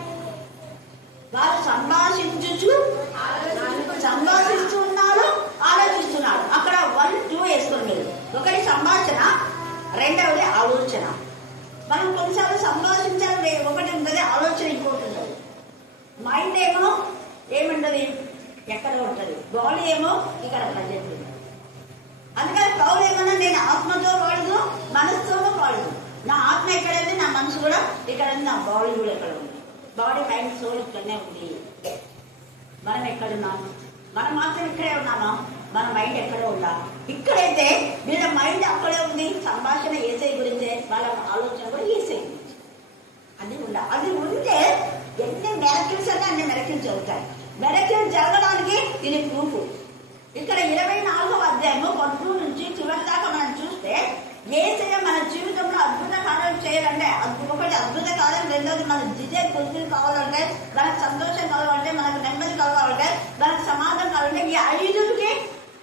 వారు సంభాషిస్తున్నారు, ఆలోచిస్తున్నారు. అక్కడ 1, 2 వేసుకోండి మీరు. ఒకటి సంభాషణ, రెండవది ఆలోచన. మనం కొన్నిసార్లు సంభాషించాలి ఒకటి ఉంటుంది, ఆలోచన ఇంకోటి ఉంటుంది. మైండ్ ఏమో ఏముంటది ఎక్కడ ఉంటుంది, బాడీ ఏమో ఇక్కడ ప్రజెంట్ ఉంటుంది. అందుకని పౌలు ఏమన్నా నేను ఆత్మతో వాడదు, మనసుతోనూ వాడదు. నా ఆత్మ ఎక్కడైతే నా మనసు కూడా ఇక్కడ ఉంది, నా బాడీ కూడా ఎక్కడ ఉంది. బాడీ మైండ్ సోల్ ఇక్కడనే ఉంది. మనం ఎక్కడున్నాము? మనం మాత్రం ఇక్కడే ఉన్నామా? మన మైండ్ ఎక్కడే ఉందా? ఇక్కడైతే వీళ్ళ మైండ్ అక్కడే ఉంది. సంభాషణ ఏసై గురించే, వాళ్ళ ఆలోచన కూడా ఏసై గురించి. అది ఉండాలి. అది ఉంటే ఎన్ని మెరకిల్స్ అంటే అన్ని మెరకిల్స్ జరుగుతాయి. మెరకిల్స్ జరగడానికి ఇది ప్రూఫ్. ఇక్కడ 24వ అధ్యాయము 13 నుంచి చివరి దాకా మనం చూస్తే యేసయ్య మన జీవితంలో అద్భుత కార్యాలు చేయాలంటే ఒకటి అద్భుత కార్యం, రెండోది మన డిజైర్ ఫుల్ఫిల్ కావాలంటే, మనకు సంతోషం కలవాలంటే, మనకు నెమ్మది కలవాలంటే, మనకు సమాధానం కావాలంటే ఈ 5కి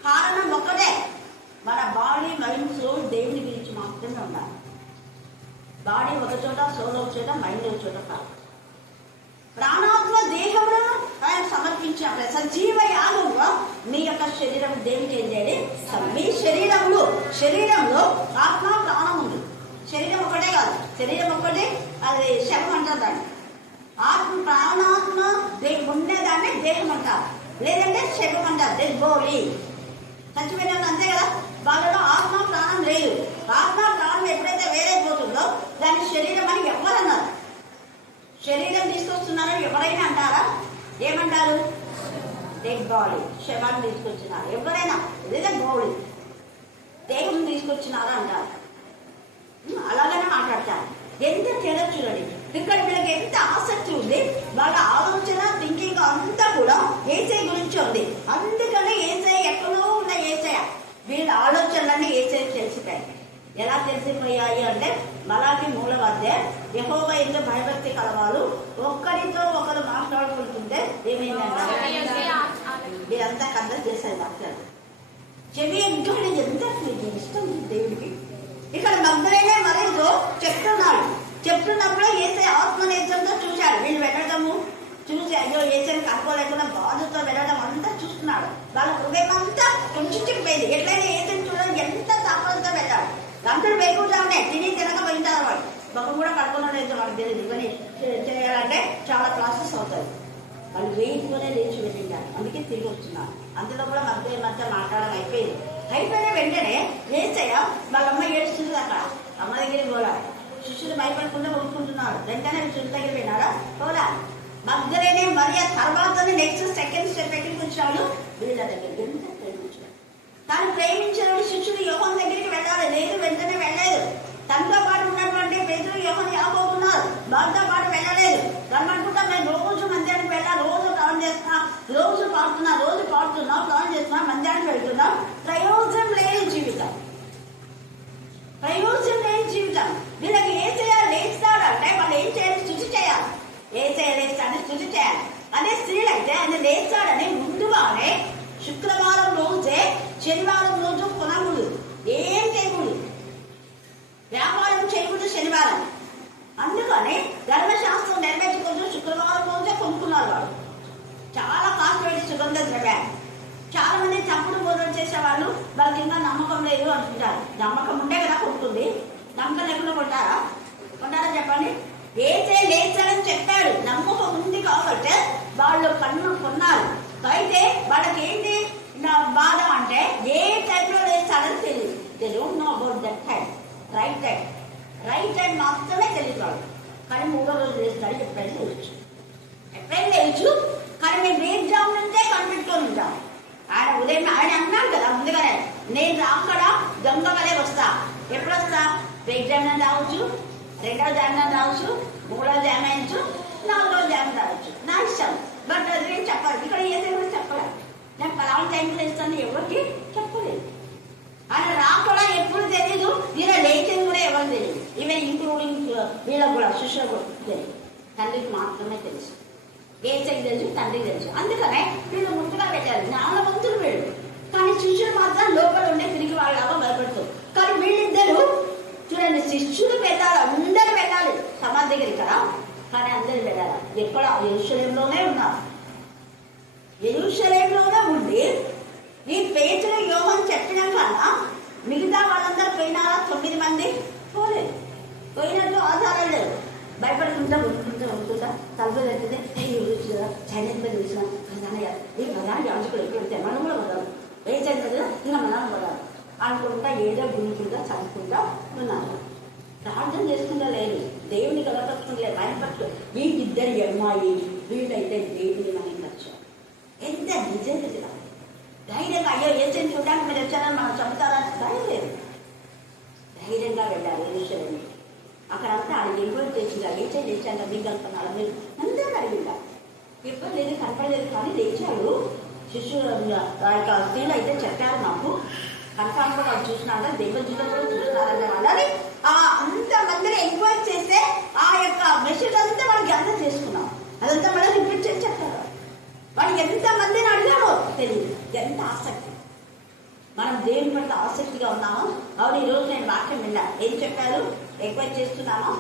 కారణం ఒకటే. మన బాడీ మైండ్ సోల్ దేవుని గురించి మాత్రమే ఉండాలి. బాడీ ఒక చోట, సోల్ ఒక చోట, మైండ్ ఒక చోట కాదు. ప్రాణాత్మ దేహంలో ఆయన సమర్పించిన సజీవ యాగంలో మీ యొక్క శరీరం దేవునికి ఏం చేయాలి? మీ శరీరంలో ఆత్మ ప్రాణం ఉంది. శరీరం ఒకటే కాదు, శరీరం ఒకటి అది శవం అంటారు దాన్ని. ఆత్మ ప్రాణాత్మ ఉండేదాన్ని దేహం అంటారు, లేదంటే శవం అంటారు. బాడీ చచ్చిపోయిన అంతే కదా, వాళ్ళలో ఆత్మ ప్రాణం లేదు. ఆత్మ ప్రాణం ఎప్పుడైతే వేరే పోతుందో దాని శరీరం అని ఎవరన్నారు? శరీరం తీసుకొస్తున్నారో ఎవరైనా అంటారా? ఏమంటారు? డెడ్ బాడీ, శవాన్ని తీసుకొచ్చినారు. ఎవరైనా లేదా బాడీ దేవుని తీసుకొచ్చినారా అంటారు. అలాగనే మాట్లాడతారు. ఎంత తేడా చూడండి. ఇక్కడ వీళ్ళకి ఎంత ఆసక్తి ఉంది, వాళ్ళ ఆలోచన థింకింగ్ అంతా కూడా ఏసై గురించి ఉంది. అందుకనే ఏసై ఎక్కడో ఉన్న ఏసయ వీళ్ళ ఆలోచనలన్నీ ఏసై తెలిసిపోయాయి. ఎలా తెలిసిపోయాయి అంటే మలాకి 3వ అధ్యాయం, యెహోవా యందు భయభక్తి కలవారు ఒక్కరితో ఒకరు మాట్లాడుకుంటుంటే ఏమైందంటే మీరంతా కథ చేశారు డాక్టర్. చెవి ఎగ్గాడు ఎంత ఇష్టం దేవుడికి. ఇక్కడ మగ్ధలేనే మరింతో చెప్తున్నప్పుడు ఏసే ఆత్మనేత్రంతో చూశాడు. వీళ్ళు వెళ్ళడము చూసి అయ్యో ఏసైని కనుక్కోలేకుండా బాధతో వెళ్ళడం అంతా చూస్తున్నాడు. వాళ్ళ హృదయం అంతా కొంచెం చెప్పేది. ఎట్లయినా ఏసైని చూడాలి ఎంత తాపంతో వెళ్ళాడు. గంటలు వేయకుండా ఉన్నాయి, తినక పోయింటారు వాడు. బొక్క కూడా పడుకున్నాడు అయితే వాళ్ళకి తెలియదు. ఇవన్నీ చేయాలంటే చాలా ప్రాసెస్ అవుతాయి. వాళ్ళు వేయించుకునే లేచి వెళ్ళింటారు, అందుకే తిరిగి వస్తున్నారు. అందులో కూడా మధ్య మాట్లాడడం అయిపోయిన వెంటనే ఏసయ్య వాళ్ళ అమ్మ ఏడుస్తుంది అక్కడ. అమ్మ దగ్గరికి పోలా. శిష్యులు భయపడకుండా ఊరుకుంటున్నారు. వెంటనే శిష్యుల దగ్గర పోయినారా పోలా. మగ్ధలేనే మరియ తర్వాతనే నెక్స్ట్ సెకండ్ స్టెప్ ఎక్కడికి వచ్చాడు వీళ్ళ దగ్గరికి. ఎంత ప్రేమించాడు. తాను ప్రేమించిన శిష్యుడు యోహాను దగ్గరికి వెళ్ళాలి. లేదు వెంటనే వెళ్ళలేదు. తనతో పాటు ఉన్నటువంటి పేతురు యోహాను యాకోబు ఉన్నారు. వాళ్ళతో పాటు వెళ్ళలేదు. రమ్మంటుంటా మేము రోజు మందిరానికి వెళ్ళాలి, రోజు ప్లాన్ చేస్తున్నా, రోజు పాడుతున్నా ప్లాన్ చేస్తున్నా, మందిరానికి వెళ్తున్నాం. ప్రయోజనం లేని జీవితం. వీళ్ళకి ఏం చేయాలి? లేస్తాడంటే వాళ్ళు ఏం చేయాలి? స్థుతి చేయాలి. లేస్తాడని స్థుతి చేయాలి. అదే స్త్రీలైతే ఆయన లేస్తాడని ముందుగానే శుక్రవారం రోజే శనివారం రోజు కొనకూడదు, ఏం చేయకూడదు, వ్యాపారం చేయకూడదు శనివారం. అందుకని ధర్మశాస్త్రం నెరవేర్చుకుంటూ శుక్రవారం రోజే కొనుక్కున్నారు వాళ్ళు. చాలా కాస్ట్ పెట్టి సుగంధ ద్రవ్యాలు. చాలా మంది తప్పుడు బోధన చేసేవాళ్ళు వాళ్ళకి ఇంకా నమ్మకం లేదు అంటుంటారు. నమ్మకం ఉంటే కదా కొనుక్కుంది, నమ్మకం లేకుండా కొంటారా చెప్పండి? ఏసే లేచాడని చెప్పాడు, నమ్మకం ఉంది కాబట్టి వాళ్ళు కొన్నారు. అయితే వాళ్ళకి ఏంటి బాధ అంటే ఏ టైంలో లేచాడని తెలియదు. They don't know about that time. Right time మాత్రమే తెలియదు వాళ్ళు. కానీ 3వ రోజు లేస్తాడు. ఎప్పుడైనా లేచు కానీ మేము రేపు జాబ్ నుంచే కనిపెట్టుకొని ఉంటాం. ఆయన ఉదయం ఆయన అన్నాడు కదా ముందుగానే, నేను అక్కడ దొంగ వలే వస్తా. ఎప్పుడు వస్తా? రేపు జామ్ రావచ్చు, 2వ జామ్ రావచ్చు, 3వ జామ్ అయ్యచ్చు, 4వ జామ్ రావచ్చు, నా ఇష్టం. బట్ అది నేను చెప్పాలి. ఇక్కడ ఏదైనా కూడా చెప్పలేదు. నేను పలానా టైంకి లేస్తాను ఎవరికి చెప్పలేదు. ఆయన రాకుండా ఎప్పుడు తెలియదు, ఈయన లేచేది కూడా ఎవరు తెలియదు. ఈవెన్ ఇంక్లూడింగ్ వీళ్ళకు కూడా శిష్యులకు కూడా తెలియదు. తండ్రికి మాత్రమే తెలుసు. ఏసైకి తెలుసు, తండ్రికి తెలుసు. అందుకనే వీళ్ళు ముందుగా పెట్టారు. జ్ఞానవంతులు వీళ్ళు. కానీ శిష్యులు మాత్రం లోపల ఉండే తిరిగి వాళ్ళగా భయపడుతారు. కానీ వీళ్ళిద్దరూ చూడండి, శిష్యులు వెళ్ళాలి, అందరూ వెళ్ళాలి సమాధి దగ్గరికి కదా, కానీ అందరూ వెళ్ళాలి. ఎక్కడ? యెరూషలేములోనే ఉన్నారు. యెరూషలేములోనే ఉండి ఈ పేతురు యోహాను చెప్పిన కన్నా మిగతా వాళ్ళందరూ పోయినారా? 9 మంది పోలేదు. పోయినట్టు ఆధారం లేదు. భయపడుకుంటా ఉంటుందా తలుపు తెచ్చితే చైనీస్ మీద చూసిన ఈ ప్రధాన యాజకుడు ఎప్పుడైతే మనం కూడా వదలం, ఏ చదివితే ఇంకా మనం వదలం అనుకుంటా ఏదో గుండుకుంటా చదువుకుంటా ఉన్నారు. ప్రార్థన చేసుకుంటా లేదు, దేవుని కలపట్టుకుంటలే, భయపట్టు. వీళ్ళిద్దరు అమ్మాయి వీళ్ళైతే దేవుని నమ్మించు. ఎంత నిజంగా ధైర్యంగా అయ్యో ఏసైని చూడడానికి మీరు వచ్చారని మనం చదువుతారని ధైర్యం లేదు. ధైర్యంగా వెళ్ళారు యెరూషలేముకి. అక్కడంతా ఆయన ఇన్వైట్ చేసిందా? లేచే లేచాను మీకు కనుక్కున్నాడు. మీరు అందరూ అడిగిందా? ఎప్పుడు లేదు, కనపడలేదు. కానీ లేచాడు. శిష్యులు స్త్రీలు అయితే చెప్పారు నాకు, కన్ఫామ్గా వాళ్ళు చూసినాక దేవుని జీవితంలో కూడా చూసినారన్న వాళ్ళని అంతమందిని ఎంక్వైరీ చేస్తే ఆ యొక్క మెసేజ్ అంతా వాళ్ళకి అర్థం చేసుకున్నాం. అదంతా మళ్ళీ రిపీట్ చేసి చెప్తారు. వాళ్ళు ఎంతమందిని అడిగారో తెలియదు. ఎంత ఆసక్తి! మనం దేవుని పట్ల ఆసక్తిగా ఉన్నాము. అవును, ఈరోజు నేను వాక్యం విన్నా. ఏం చెప్పారు? ఎంక్వైరీ చేస్తున్నామా?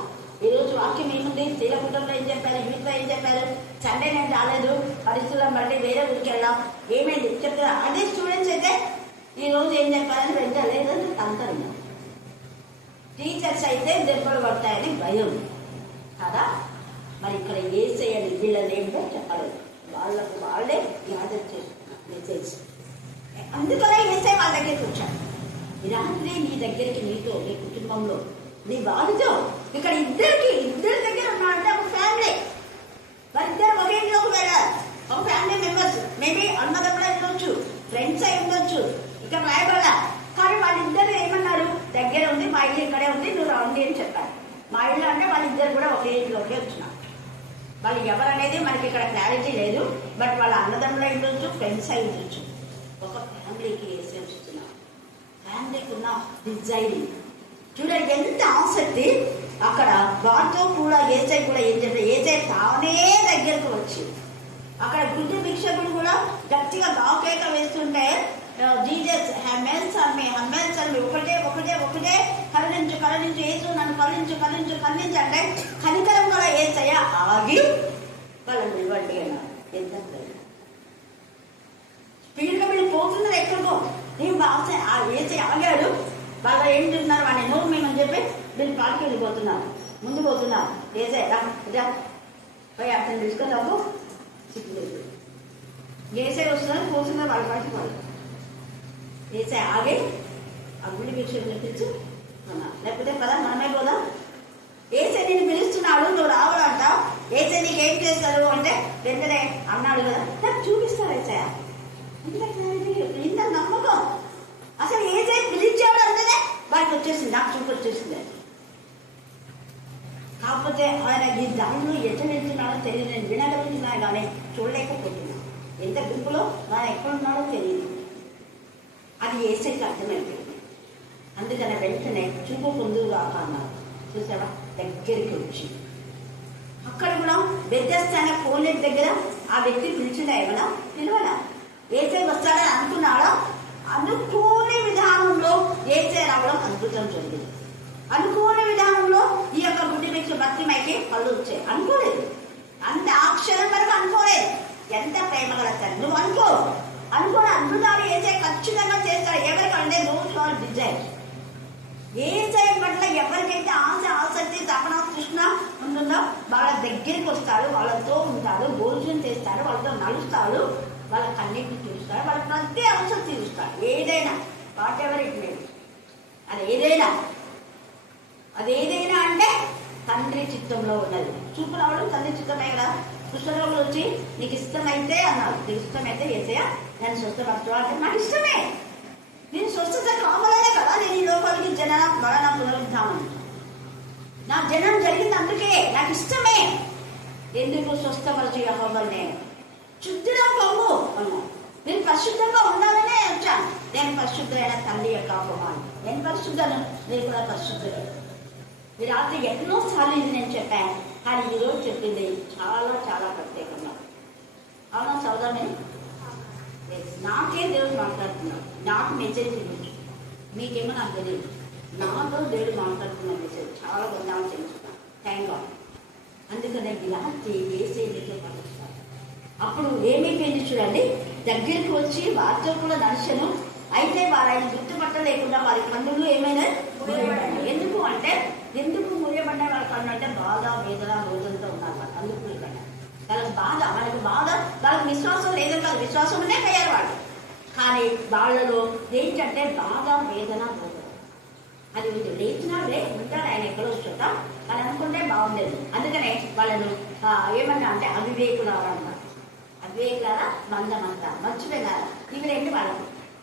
ఈరోజు వాక్యం ఏముంది? స్త్రీల కుటుంబంలో ఏం చెప్పారు? యూత్లో ఏం చెప్పారు? సండే నేను రాలేదు, పరిస్థితులను బట్టి వేరే ఊరికి వెళ్ళాం, ఏమైంది చెప్తారా? అదే స్టూడెంట్స్ అయితే ఈరోజు ఏం చెప్పారని వెంటలేదని అంటారు. టీచర్స్ అయితే దెబ్బలు పడతాయని భయం కదా. మరి ఇక్కడ ఏసేయని వీళ్ళని ఏంటో చెప్పలేదు. వాళ్ళకు వాళ్ళే గ్యాదర్ చేస్తున్నారు మెసేజ్. అందుకనే ఏసే వాళ్ళ దగ్గరికి వచ్చాడు. రాత్రి నీ దగ్గరికి, నీతో, నీ కుటుంబంలో, నీ బాధతో, ఇక్కడ ఇద్దరి దగ్గర ఉన్నాడంటే ఒక ఫ్యామిలీ. వారిద్దరు ఒకే ఇంట్లోకి వెళ్ళారు. ఒక ఫ్యామిలీ మెంబర్స్, మేబీ అన్నదమ్ములు అయి ఉండొచ్చు, ఫ్రెండ్స్ అయి ఉండొచ్చు, ఇక్కడ రాయబడాల. కానీ వాళ్ళిద్దరు ఏమన్నారు? దగ్గర ఉంది, మా ఇల్లు ఇక్కడే ఉంది, నువ్వు రండి అని చెప్పారు. మా ఇల్లు అంటే వాళ్ళిద్దరు కూడా ఒకే ఇంట్లోకి వచ్చినారు. వాళ్ళు ఎవరనేది మనకి ఇక్కడ క్లారిటీ లేదు. బట్ వాళ్ళ అన్నదమ్ములు అయి ఉండొచ్చు, ఫ్రెండ్స్ అయి ఉండొచ్చు. ఒక ఫ్యామిలీకి వేసి వస్తున్నారు. ఫ్యామిలీకి ఉన్న డిజైనింగ్ చూడండి ఎంత ఆసక్తి. అక్కడ వారితో కూడా ఏసై కూడా ఏం చెప్పారు, ఏసై తానే దగ్గరకు వచ్చి అక్కడ గుడ్డి భిక్షకుడు కూడా గట్టిగా గాకేక వేస్తుంటే జీజస్ హెమెల్స్ అమ్మే ఒకటే ఒకటే ఒకటే కరుణించు కరుణించు యేసు నన్ను కరుణించు కరుణించు కరుణించు అంటే కనికరం కూడా ఏసయ్య ఆగి వాళ్ళని నిలబడి అన్నారు. ఎంత స్పీడ్గా వీళ్ళు పోతున్నారు ఎక్కడికో. నేను బాగా ఆ ఏసై ఆగాడు. బాగా ఏం చూస్తున్నారు వాడిని నోరు మేమని చెప్పి వీళ్ళు పాటికి వెళ్ళిపోతున్నారు, ముందు పోతున్నారు. ఏసై రా పోయి అతను తీసుకొని రాకు సిగ్గులేదు. ఏసై వస్తున్నారు, పోతున్నారు వాళ్ళ పాటికి వాళ్ళు. ఏసై ఆగే ఆ గుడి భిక్ష పిలిపించు అన్నా, లేకపోతే పదా మనమే పోదా. ఏసై నేను పిలుస్తున్నాడు, నువ్వు రావాలంట. ఏసై నీకు ఏం చేస్తాడు అంటే వెంటనే అన్నాడు కదా, నాకు చూపిస్తాడు ఏసయ్య. ఇంత నమ్మకం అసలు ఏసై పిలిచాడు అంటేనే వాడికి వచ్చేసింది, నాకు చూపు వచ్చేసింది. కాకపోతే ఆయన ఈ దానిలో ఎట్లా వెళ్తున్నాడో తెలియదు. నేను వినగలుగుతున్నా కానీ చూడలేకపోతున్నా. ఎంత గుంపులో ఆయన ఎక్కడున్నాడో తెలియదు. అది ఏసైకి అర్థమైపోయింది. అందుకని వెంటనే చూపు పొందుగా అన్నారు. చూసావా దగ్గరికి వచ్చి అక్కడ కూడా బెత్తెస్దా కోనేటి దగ్గర ఆ వ్యక్తి పిలిచిందా ఏమన్నా పిలవడా. ఏసై వస్తాడని అనుకున్నాడా? అనుకోని విధానంలో ఏసై రావడం అద్భుతం జరిగింది. అనుకోని విధానంలో ఈ యొక్క గుడ్డి భిక్ష భక్తిమైకి పళ్ళు వచ్చాయి. అనుకోలేదు, అంత అక్షరం వరకు అనుకోలేదు. ఎంత ప్రేమ గల తండ్రి నువ్వు అనుకోని అద్భుతాలు ఏసై ఖచ్చితంగా చేస్తాడు. ఎవరికంటే దోస్ ఆర్ డిజైర్. ఏసై పట్ల ఎవరికైతే ఆశ ఆసక్తి తపన కృష్ణ ఉంటుందో వాళ్ళ దగ్గరికి వస్తాడు, వాళ్ళతో ఉంటాడు, భోజనం చేస్తాడు, వాళ్ళతో నడుస్తాడు, వాళ్ళ కన్నీటిని తీరుస్తాడు, వాళ్ళ ప్రతి అవసరం తీరుస్తాడు. ఏదైనా వాట్ ఎవర్ ఇట్ మే, అదేదైనా అంటే తండ్రి చిత్తంలో ఉన్నది. చూపు రావడం తండ్రి చిత్తమే కదా. కృష్ణరావులు వచ్చి నీకు ఇష్టమైతే అన్నారు. నీకు ఇష్టమైతే ఏసయ్య నేను స్వస్థపరచు అంటే నాకు ఇష్టమే. నేను స్వస్థత కావాలనే కదా నేను ఈ లోకానికి జనన మరణ పునరుద్ధానం. నా జనం జరిగింది అందుకే, నాకు ఇష్టమే. ఎందుకు స్వస్థపరచు యెహోవానే శుద్ధిగా పొంగు అన్నా. నేను పరిశుద్ధంగా ఉండాలనే వచ్చాను. నేను పరిశుద్ధమైన తండ్రి యొక్క అపమానం. నేను పరిశుద్ధను, నేను కూడా పరిశుద్ధులే. ఈ రాత్రి ఎన్నోసార్లు ఇది నేను చెప్పాను, కానీ ఈరోజు చెప్పింది చాలా చాలా ప్రత్యేకంగా. అవునా సోదరుని? నాకే దేవుడు మాట్లాడుతున్నాడు, నాకు మెసేజ్ ఇవ్వచ్చు. మీకేమో నాకు తెలియదు. నాతో దేవుడు మాట్లాడుతున్న మెసేజ్ చాలా గొంతాలు చేస్తున్నాను. Thank God. అందుకనే ఈ రాత్రి వేసే పడుతున్నారు. అప్పుడు ఏమైపోయింది చూడండి, దగ్గరికి వచ్చి వారితో కూడా నడిచను. అయితే వారు ఆయన గుర్తుపట్టలేకుండా వారి కన్నులు ఏమైనా ఎందుకు అంటే ఎందుకు మూయబడ్డాయి వాళ్ళ కన్ను అంటే బాధ వేదన రోజంతో ఉన్నారు వాళ్ళు. అందుకు మూయబడ్డారు. వాళ్ళకి బాధ, వాళ్ళకి విశ్వాసం లేదని కాదు, విశ్వాసంనే పోయారు వాళ్ళు. కానీ వాళ్ళలో ఏంటంటే బాధ వేదన రోజు అది లేచినాడే ఉంటాడు ఆయన ఎక్కడో చోట అని అనుకుంటే బాగుండేది. అందుకనే వాళ్ళను ఏమన్నా అంటే అవివేకులారా అన్నారు. అవివేకులారా మందమంతా మర్చిపోయినారా ఇవి రెండు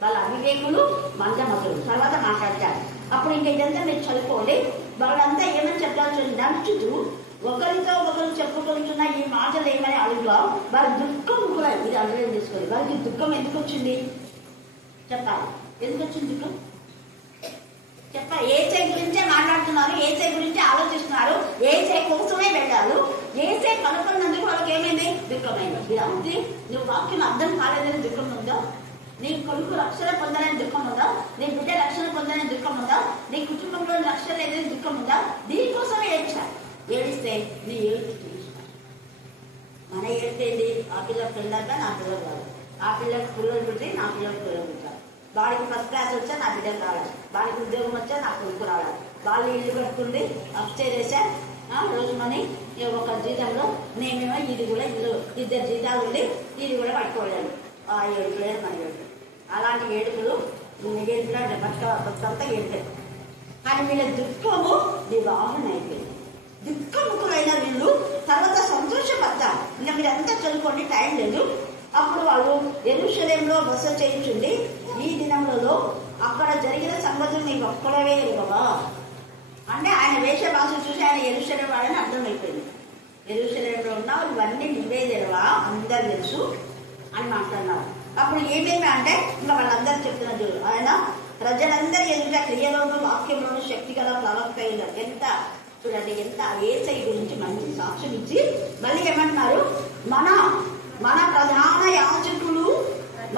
వాళ్ళ అవివేకులు మందమతులు తర్వాత మాట్లాడతారు. అప్పుడు ఇంకా ఇదంతా మీరు చదువుకోండి. వాళ్ళంతా ఏమని చెప్పాల్సి నడుచుతూ ఒకరితో ఒకరు చెప్పుకుంటున్న ఈ మాటలు ఏమని అడుగులో వారి దుఃఖం కూడా ఇది అర్థం చేసుకోండి. వారికి దుఃఖం ఎందుకు వచ్చింది చెప్పాలి. ఎందుకు వచ్చింది దుఃఖం చెప్పాలి. ఏసై గురించే మాట్లాడుతున్నారు, ఏసై గురించి ఆలోచిస్తున్నారు, ఏసై కోసమే వెళ్ళారు. ఏసై కనుక్కున్నందుకు వాళ్ళకి ఏమైంది దుఃఖమైంది. ఇది అంతే. నువ్వు వాక్యం అర్థం కాలేదని దుఃఖం ఉందా? నీ కొడుకు రక్షణ పొందాలని దుఃఖం ఉందా? నీ బిడ్డ రక్షణ పొందాలని దుఃఖం ఉందా? నీ కుటుంబంలో రక్షణ లేదని దుఃఖం ఉందా? దీనికోసమే ఏడ్చారు. ఏడిస్తే నీ ఏడు చూపిస్తారు. మన ఏడితేంది ఆ పిల్లలు పెళ్ళాక నా పిల్లలు కాదు, ఆ పిల్లలకు పిల్లలు పుడితే నా పిల్లలకు పిల్లలు పుట్టారు, వాడికి ఫస్ట్ క్లాస్ వచ్చా నా బిడ్డలు రావాలి, వాడికి ఉద్యోగం వచ్చా నా కొడుకు రావాలి, వాళ్ళు ఇల్లు కట్టుకుంది అప్స్టైర్ వేసా రోజు మనీ ఒక జీతంలో నేనేమో ఇది కూడా ఇల్లు 2 జీతాలు ఉండి ఇది కూడా పట్టుకోలేను. ఆ ఏడుపులే మన ఏడుపు. అలాంటి ఏడుపులు ఏడుపులో భక్తంతా ఏడుతాయి. కానీ వీళ్ళ దుఃఖము వివాహం అయిపోయింది. దుఃఖముఖులైన వీళ్ళు తర్వాత సంతోషపడతారు. ఇంకా మీరంతా చదువుకోండి, టైం లేదు. అప్పుడు వాళ్ళు యెరూషలేములో బస చేయించుండి ఈ దినములలో అక్కడ జరిగిన సంగతులు నీకు ఒక్కడవే ఎరుగవా అంటే ఆయన వేష భాష చూసి ఆయన యెరూషలేము వాడని అర్థమైపోయింది. యెరూషలేములో ఉన్నావు, ఇవన్నీ నువ్వే తెరవా, అందరు తెలుసు అని మాట్లాడినారు. అప్పుడు ఏమేమి అంటే ఇంకా వాళ్ళందరూ చెప్తున్నారు, ఆయన ప్రజలందరి ఎదుట క్రియలోను వాక్యంలోను శక్తి గల ప్రవక్త అయినాడు. ఎంత చూడండి, ఎంత యేసయ్య గురించి మంచి సాక్ష్యం ఇచ్చి మళ్ళీ ఏమంటున్నారు, మన ప్రధాన యాజకులు,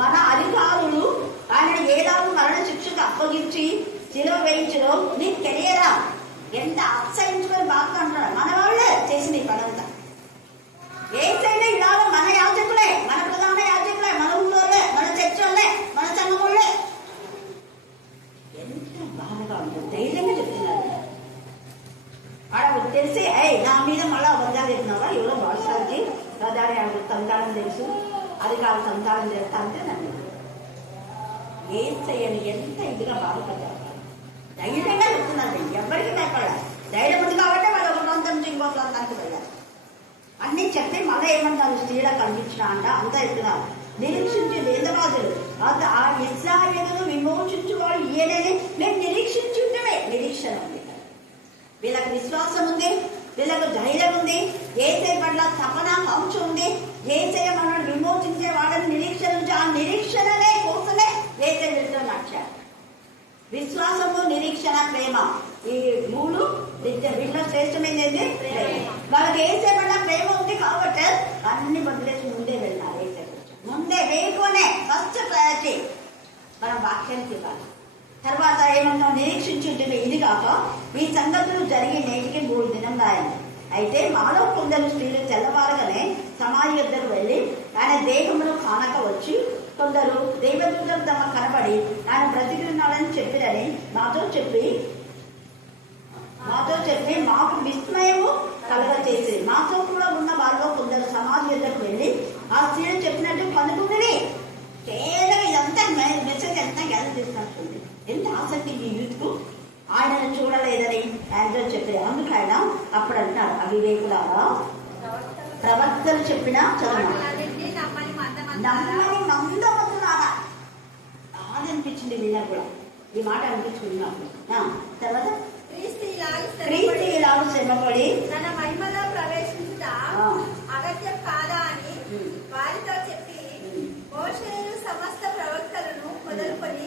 మన అధికారులు ఆయన ఏదాపు మరణ శిక్షకు అప్పగించి శిలువ వేయించలో నీకు తెలియదా? ఎంత అసహించుకొని బాగా అంటున్నాడు. మన వాళ్ళే చేసిన ఈ పనంతా. ఏసైనా ఇలాగ మన యాజకులే, మన ప్రధాన యాజకులే, మన ఊళ్ళోలే, మన చర్చోళ్ళే, మన సంఘములే. ఎంత బాధగా ఉంటుంది. ధైర్యంగా చెప్తున్నారు. ఆడ తెలిసి నా మీద మళ్ళా అబద్ధాలు చెప్తున్నావా, ఎవరో బాడుసారికి ప్రధాని తంతాడం తెలుసు, అది కాదు తంతాడం చేస్తా అంటే నన్ను ఏసయ్యని ఎంత ఇదిగా బాధపడ్డారు. ధైర్యంగా చెప్తున్నారు. ఎవరికి భయపడాలి. ధైర్యం ఉంది కాబట్టి వాళ్ళు ఒక ప్రాంతం నుంచి ఇంకో ప్రాంతానికి వెళ్ళారు. అన్నీ చెప్తే మళ్ళీ ఏమంటారు, స్త్రీలా కనిపించిన అంతా చెప్తున్నారు. నిరీక్షించి వేదవాదులు ఆ ఇశ్రాయేలును విమోచించు వాడు ఈయనని మేము నిరీక్షించుంటే నిరీక్షణ ఉంది. వీళ్ళకి విశ్వాసం ఉంది, వీళ్ళకు ధైర్యం ఉంది, యేసయ్య పట్ల తపన కాంక్ష ఉంది. యేసయ్య మనల్ని విమోచించే వాళ్ళని నిరీక్షణ నుంచి ఆ నిరీక్షణనే కోసమే యేసయ్య వీళ్ళతో నడిచాడు. విశ్వాసము, నిరీక్షణ, ప్రేమ, ఈ మూడు వీళ్ళ శ్రేష్టమైనది ప్రేమ. వాళ్ళకి యేసయ్య పట్ల ప్రేమ ఉంది కాబట్టి అన్ని వదిలేసి ముందే వెళ్ళాలి. యేసయ్య ముందే వేయకునే ఫస్ట్ ప్రయారిటీ మనం వాక్యానికి ఇవ్వాలి. తర్వాత ఏమన్నా నిరీక్షించుంటుంది. ఇది కాక ఈ సంగతులు జరిగి నేటికి 3 దినం రాయండి. అయితే మాలో కొందరు స్త్రీలు తెల్లవారగానే సమాధి వద్దకు వెళ్ళి ఆయన దేహమును కానక వచ్చి, కొందరు దైవదూతలు తమ కనబడి ఆయన బ్రతికున్నాడని చెప్పిరని మాతో చెప్పి మాకు విస్మయము కలగచేసి, మాతో కూడా ఉన్న వాళ్ళలో కొందరు సమాధి వద్దకు వెళ్ళి ఆ స్త్రీలు చెప్పినట్టు కనుక్కుని కేవలం ఇదంతా మెసేజ్ ఎంత గ్యాదర్ చేసినట్టుంది. ఎంత ఆసక్తి ఈ యూత్ కు. ఆయనను చూడలేదని ఆయనతో చెప్పారు. అందుకు ఆయన అప్పుడు అంటారు, అవివేకులారా ప్రవక్తలు చెప్పిన నమ్మని మందమవుతున్నారా అది అనిపించింది. వీళ్ళకు కూడా ఈ మాట అనిపించుకుంది నాకు. తర్వాత క్రీస్తు ఇలాగ శ్రమపడి తన మహిమలో ప్రవేశించుట అగత్యం కాదా అని వారితో చెప్పి, మోషేయు సమస్త ప్రవక్తలను మొదలుకొని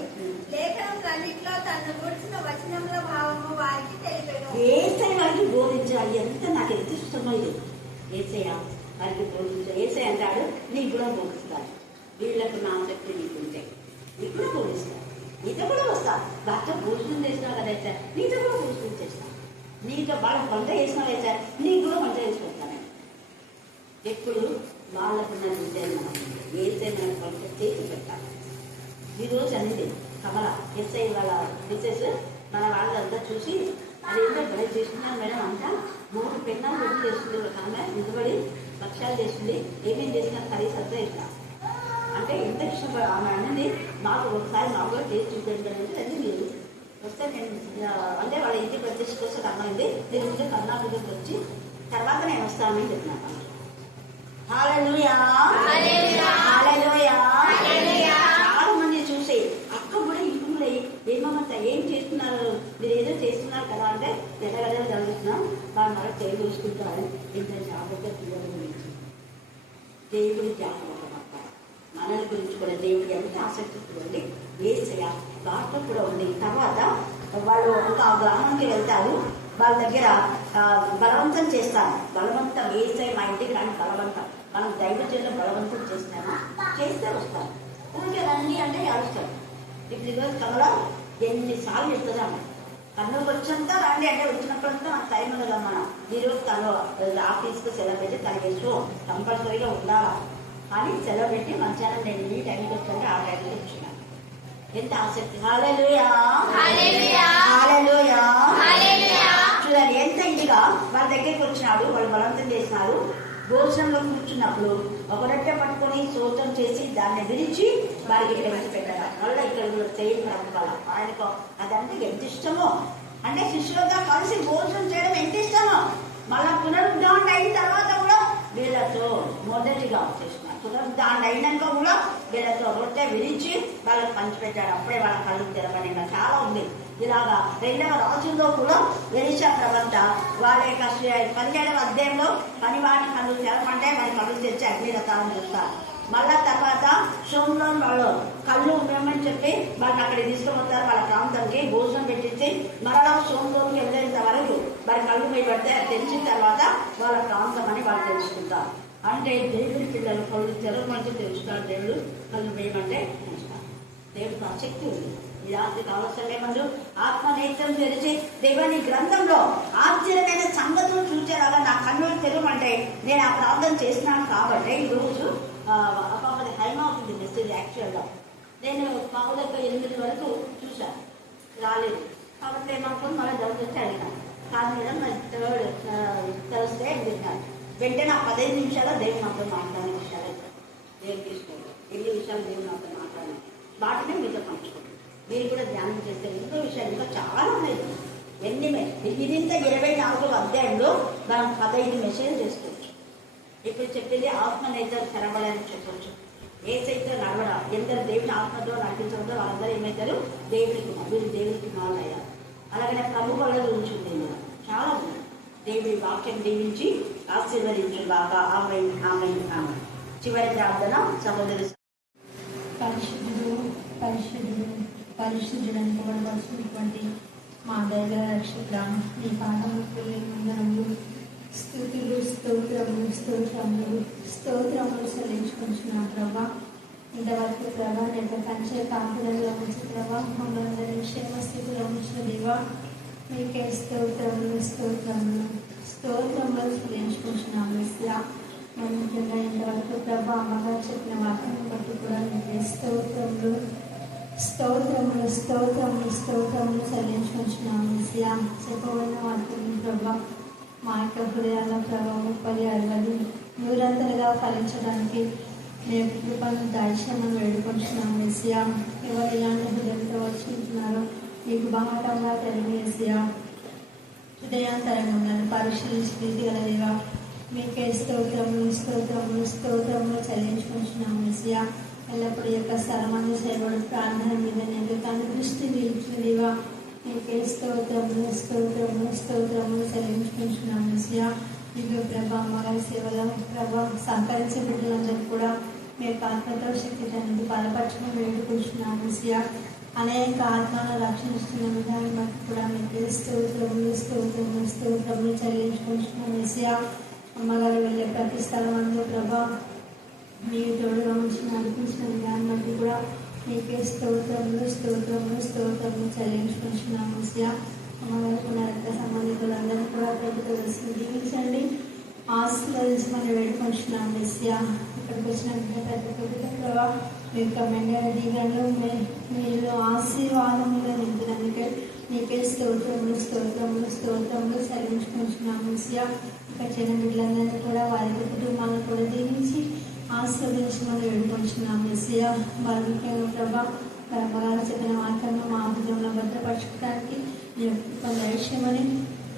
లేఖనములన్నిటిలో తనను గూర్చిన వచనముల భావము వారికి తెలిపెను. యేసయ్య వారికి బోధించాలి. ఎంత నాకు ఎంత ఇష్టమో ఇది. యేసయ్య వారికి బోధించాలి. యేసయ్య అంటాడు, నీకు కూడా బోధిస్తాను. వీళ్ళకు నా శక్తి నీకుంటే నీకు కూడా బోధిస్తాను. నీతో కూడా వస్తా. బాగా భోజనం చేసినావు కదా సార్, నీతో కూడా భోజనం చేస్తాను. నీతో వాళ్ళకి వంట చేసినావే సార్, నీకు కూడా వంట చేసుకుంటాను. ఎప్పుడు వాళ్ళకున్న విద్యను మనం ఏసైనా వంట చేసి పెట్టాలి. ఈరోజు అనేది కమల ఎస్ఐ వాళ్ళ మిసెస్ మన వాళ్ళంతా చూసి అదేంటో బయట చేస్తున్నాను మేడం అంట 3 పెన్నాలు పెట్టి చేస్తుంది. ఒక ఆమె నిలబడి భక్ష్యాలు చేస్తుంది. ఏమేమి చేసినా కర్రీస్ అంతా ఇట్లా అంటే ఎంత ఇష్టం ఆమె అనేది. మాకు ఒకసారి మాకు కూడా టేస్ట్ చూడండి అనేది అది మీరు వస్తే నేను అంటే వాళ్ళ ఇంటికి వచ్చేసి అమ్మాయింది. నేను ముందు కర్ణాటకకి వచ్చి తర్వాత నేను వస్తానని చెప్పినాను. హల్లెలూయా, హల్లెలూయా. చాలా మంది చూసి అక్క కూడా ఇంట్లో ఏమమ్మంతా ఏం చేస్తున్నారు, మీరు ఏదో చేస్తున్నారు కదా అంటే ఎదగదే జరుగుతున్నాం. వాళ్ళు మళ్ళీ చేయి చూసుకుంటారు. ఇంత జాగ్రత్త పిల్లల గురించి దేవుడి జాగ్రత్త మనల గురించి కూడా దేవుడు ఎంత ఆసక్తి చూడండి. యేసయ్య దాంట్లో కూడా ఉంది. తర్వాత వాళ్ళు ఒక గ్రామానికి వెళ్తారు. వాళ్ళ దగ్గర బలవంతం చేస్తాను. బలవంతం యేసయ్య మా ఇంటికి రాని బలవంతం. మనం దైవజనులు బలవంతం చేస్తామా, చేస్తే వస్తాం. ఊరికే రండి అంటే అడుస్తాం. ఇప్పుడు ఈరోజు కమల ఎన్నిసార్లు ఇస్తుందా కన్నుకు వచ్చంతా రండి అంటే వచ్చినప్పుడంతా మనకు టైం ఉండదు. మనం ఈరోజు తను ఆఫీస్కి సెలవు పెట్టి తన వేసుకో కంపల్సరీగా ఉండాలా అని సెలవు పెట్టి మధ్యాహ్నం నేను ఈ టైంకి వచ్చాను. ఆ టైంకి వచ్చినాను. ఎంత ఆసక్తి. హల్లెలూయా, హల్లెలూయా. చూడండి ఎంత ఇదిగా వాళ్ళ దగ్గరికి వచ్చినాడు. వాళ్ళు బలవంతం చేసినారు. భోజనంలో కూర్చున్నప్పుడు ఒక రొట్టె పట్టుకొని స్తోత్రం చేసి దాన్ని విరిచి వారికి ఇక్కడ వేసి పెట్టారు. మళ్ళీ ఇక్కడ చేయని ప్రభుత్వాల ఆయనకు అదంటే ఎంత ఇష్టమో. అంటే శిష్యులతో కలిసి భోజనం చేయడం ఎంత ఇష్టమో. మళ్ళా పునరుద్ధరణ అయిన తర్వాత కూడా వీళ్ళతో మొదటిగా చేసినారు. పునరుద్ధరణ అయినాక కూడా వీళ్ళతో రొట్టె విరిచి వాళ్ళకి పంచిపెట్టాడు. అప్పుడే వాళ్ళ కళ్ళు తెరవని చాలా ఉంది. ఇలాగా 2వ రాజుల్లో కూడా ఎలీషా ప్రవక్త వాళ్ళ యొక్క 17వ అధ్యాయంలో పనివాడిని కళ్ళు తెరమంటే వారి కళ్ళు తెచ్చి అగ్నిరథాలను చూస్తారు. మళ్ళా తర్వాత సోమలో వాళ్ళు కళ్ళు మేమని చెప్పి వాళ్ళని అక్కడికి తీసుకుపోతారు. వాళ్ళ ప్రాంతానికి భోజనం పెట్టించి మరలా సోమలోకి వెళ్ళేంత వరకు వారి కళ్ళు మీద పడితే అది తెలిసిన తర్వాత వాళ్ళ ప్రాంతం అని వాళ్ళు తెలుసుకుంటారు. అంటే దేవుడి పిల్లలు కళ్ళు తెరవమంటే తెలుస్తారు. దేవుడు కళ్ళు వేయమంటే తెలుస్తారు. దేవుడికి ఆ శక్తి ఉంది. ఈ రాత్రి కావాల్సిన ఏమంటారు, ఆత్మనేత్రం తెరిచి దేవుని గ్రంథంలో ఆశ్చర్యమైన సంగతులు చూసేలాగా నా కన్ను తెరవమంటే నేను ఆ ప్రార్థన చేసినాను. కాబట్టి ఈరోజు పాపది టైం అవుతుంది మెసేజ్. యాక్చువల్గా నేను పాపదక్క 8 వరకు చూశాను, రాలేదు. కాబట్టి ఏమనుకుని మళ్ళీ దొరికి అడిగాను. కాదు మేడం మరి తెలిస్తే విన్నాను. వెంటనే 15 నిమిషాలు దేవుడు నాతో మాట్లాడిన విషయాలు దేవుడు తీసుకోండి. ఎన్ని విషయాలు దేవుడు నాతో మాట్లాడిన వాటిని మీతో పంచుకోండి. మీరు కూడా ధ్యానం చేస్తే ఇంకో విషయాలు ఇంకా చాలా ఉన్నాయి. ఎన్ని ఇది ఇంత 24వ అధ్యాయంలో మనం 15 మెసేజ్ చేసుకోవచ్చు. ఇప్పుడు చెప్పింది ఆత్మనేతలు తెరబడాలని చెప్పవచ్చు. ఏ సైతం నడవడా ఎందరు దేవుని ఆత్మతో నడిపించడంతో వాళ్ళందరూ ఏమవుతారు, దేవునికి వీళ్ళు దేవునికి మాలు అయ్యారు. అలాగనే ప్రభు వాళ్ళ గురించి ఉంది. చాలా ఉంది. దేవుడి వాక్యం దీవించి ఆశీర్వదించుగాక. ఆమేన్ ఆమేన్ ఆమేన్. చివరి ప్రార్థన సహోదరి. పరిశుద్ధుడు పరిశుద్ధుడు పరిశుద్ధుడని పొగడవలసినటువంటి మా దైవ రక్షకుడా, నీ పాదములకు వందనములు, స్తుతులు, స్తోత్రములు స్తోత్రములు స్తోత్రములు చెల్లించుకుంటున్నాం ప్రభా. ఇంతవరకు ప్రభా నేను కంచె కాపులలో ఉంచి ప్రభా మమ్మల్ని క్షేమ స్థితిలో ఉంచిన దేవా మీకే స్తోత్రములు స్తోత్రములు స్తోత్రములు చెల్లించుకుంటున్నాం. ముఖ్యంగా ఇంతవరకు ప్రభా అమ్మగారు చెప్పిన వాక్యాన్ని బట్టి కూడా మీకే స్తోత్రములు స్తోత్రములు స్తోత్రములు స్తోత్రములు చెల్లించుకుంటున్నాం. చెప్పబడిన వాక్యం ప్రభా మా యొక్క హృదయాల ప్రభావ 30, 60 నూరంతలుగా ఫలించడానికి మేము కృపను దాయిష్యమని వేడుకుంటున్నాం. మెస్సియా ఎవరు ఇలాంటి హృదయంతో వచ్చింటున్నారో మీకు బాహటంగా తెలియని మెస్సియా హృదయాంతరంగా పరిశీలించి ప్రీతి గలదేవా మీకే స్తోత్రములు స్తోత్రములు స్తోత్రములు చెల్లించుకుంటున్నాం. మెస్సియా ఎల్లప్పుడూ యొక్క స్థలమందు సేవడు ప్రార్థన మీద నేను తన దృష్టి నిలిచినదివా మీకే స్తోత్రములు స్తోత్రములు స్తోత్రములు చెల్లించుకుంటున్నాం. మెస్సియా మీకు ప్రభా అమ్మగారి సేవలో ప్రభా సహకరించే బిడ్డలందరూ కూడా మీ యొక్క ఆత్మతో శక్తి అనేది బలపరచడం వేడుకుంటున్నాం. మెస్సియా అనేక ఆత్మలను రక్షిస్తున్న విధానం బట్టి కూడా మీకు స్తోత్రములు స్తోత్రములు స్తోత్రములు చెల్లించుకుంటున్నాం. మెస్సియా అమ్మగారు వెళ్ళే ప్రతి స్థలం అందు ప్రభా మీరు తోడుగా ఉంచి నడిపించిన విధానం బట్టి కూడా మీకే స్తోత్రములు స్తోత్రములు స్తోత్రములు చెల్లించుకుంటున్నాం. మెస్సియా అమ్మగారికి ఉన్న రక్త సంబంధికులందరూ కూడా ప్రభుత్వ దర్శనం దీవించండి, ఆశీర్వదించమని వేడుకుంటున్నాం. మెస్సియా ఇక్కడికి వచ్చిన ప్రతి ప్రభుత్వ మీ యొక్క మెండల దీవెనలు మీరు ఆశీర్వాదములు నింపినందుకే మీకే స్తోత్రములు స్తోత్రములు స్తోత్రములు చెల్లించుకుంటున్నాం. మెస్సియా ఇక్కడ చిన్న బిడ్డలందరినీ కూడా వారి కుటుంబాలను కూడా దీవించి ఆశీర్వదించమని వేడుకుంటున్నాం. మెస్సియా వారి ముఖ్యంగా ప్రభా బ్రహ్మగారు చెప్పిన వాక్యాన్ని మా హృదయంలో భద్రపరచడానికి దైష్యమని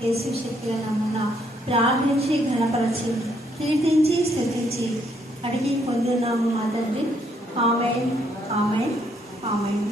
యేసు శక్తిగా నమ్మున ప్రార్థించి ఘనపరచి కీర్తించి స్తుతించి అడిగి పొందున్నాము మా తండ్రి. ఆమేన్ ఆమేన్ ఆమేన్.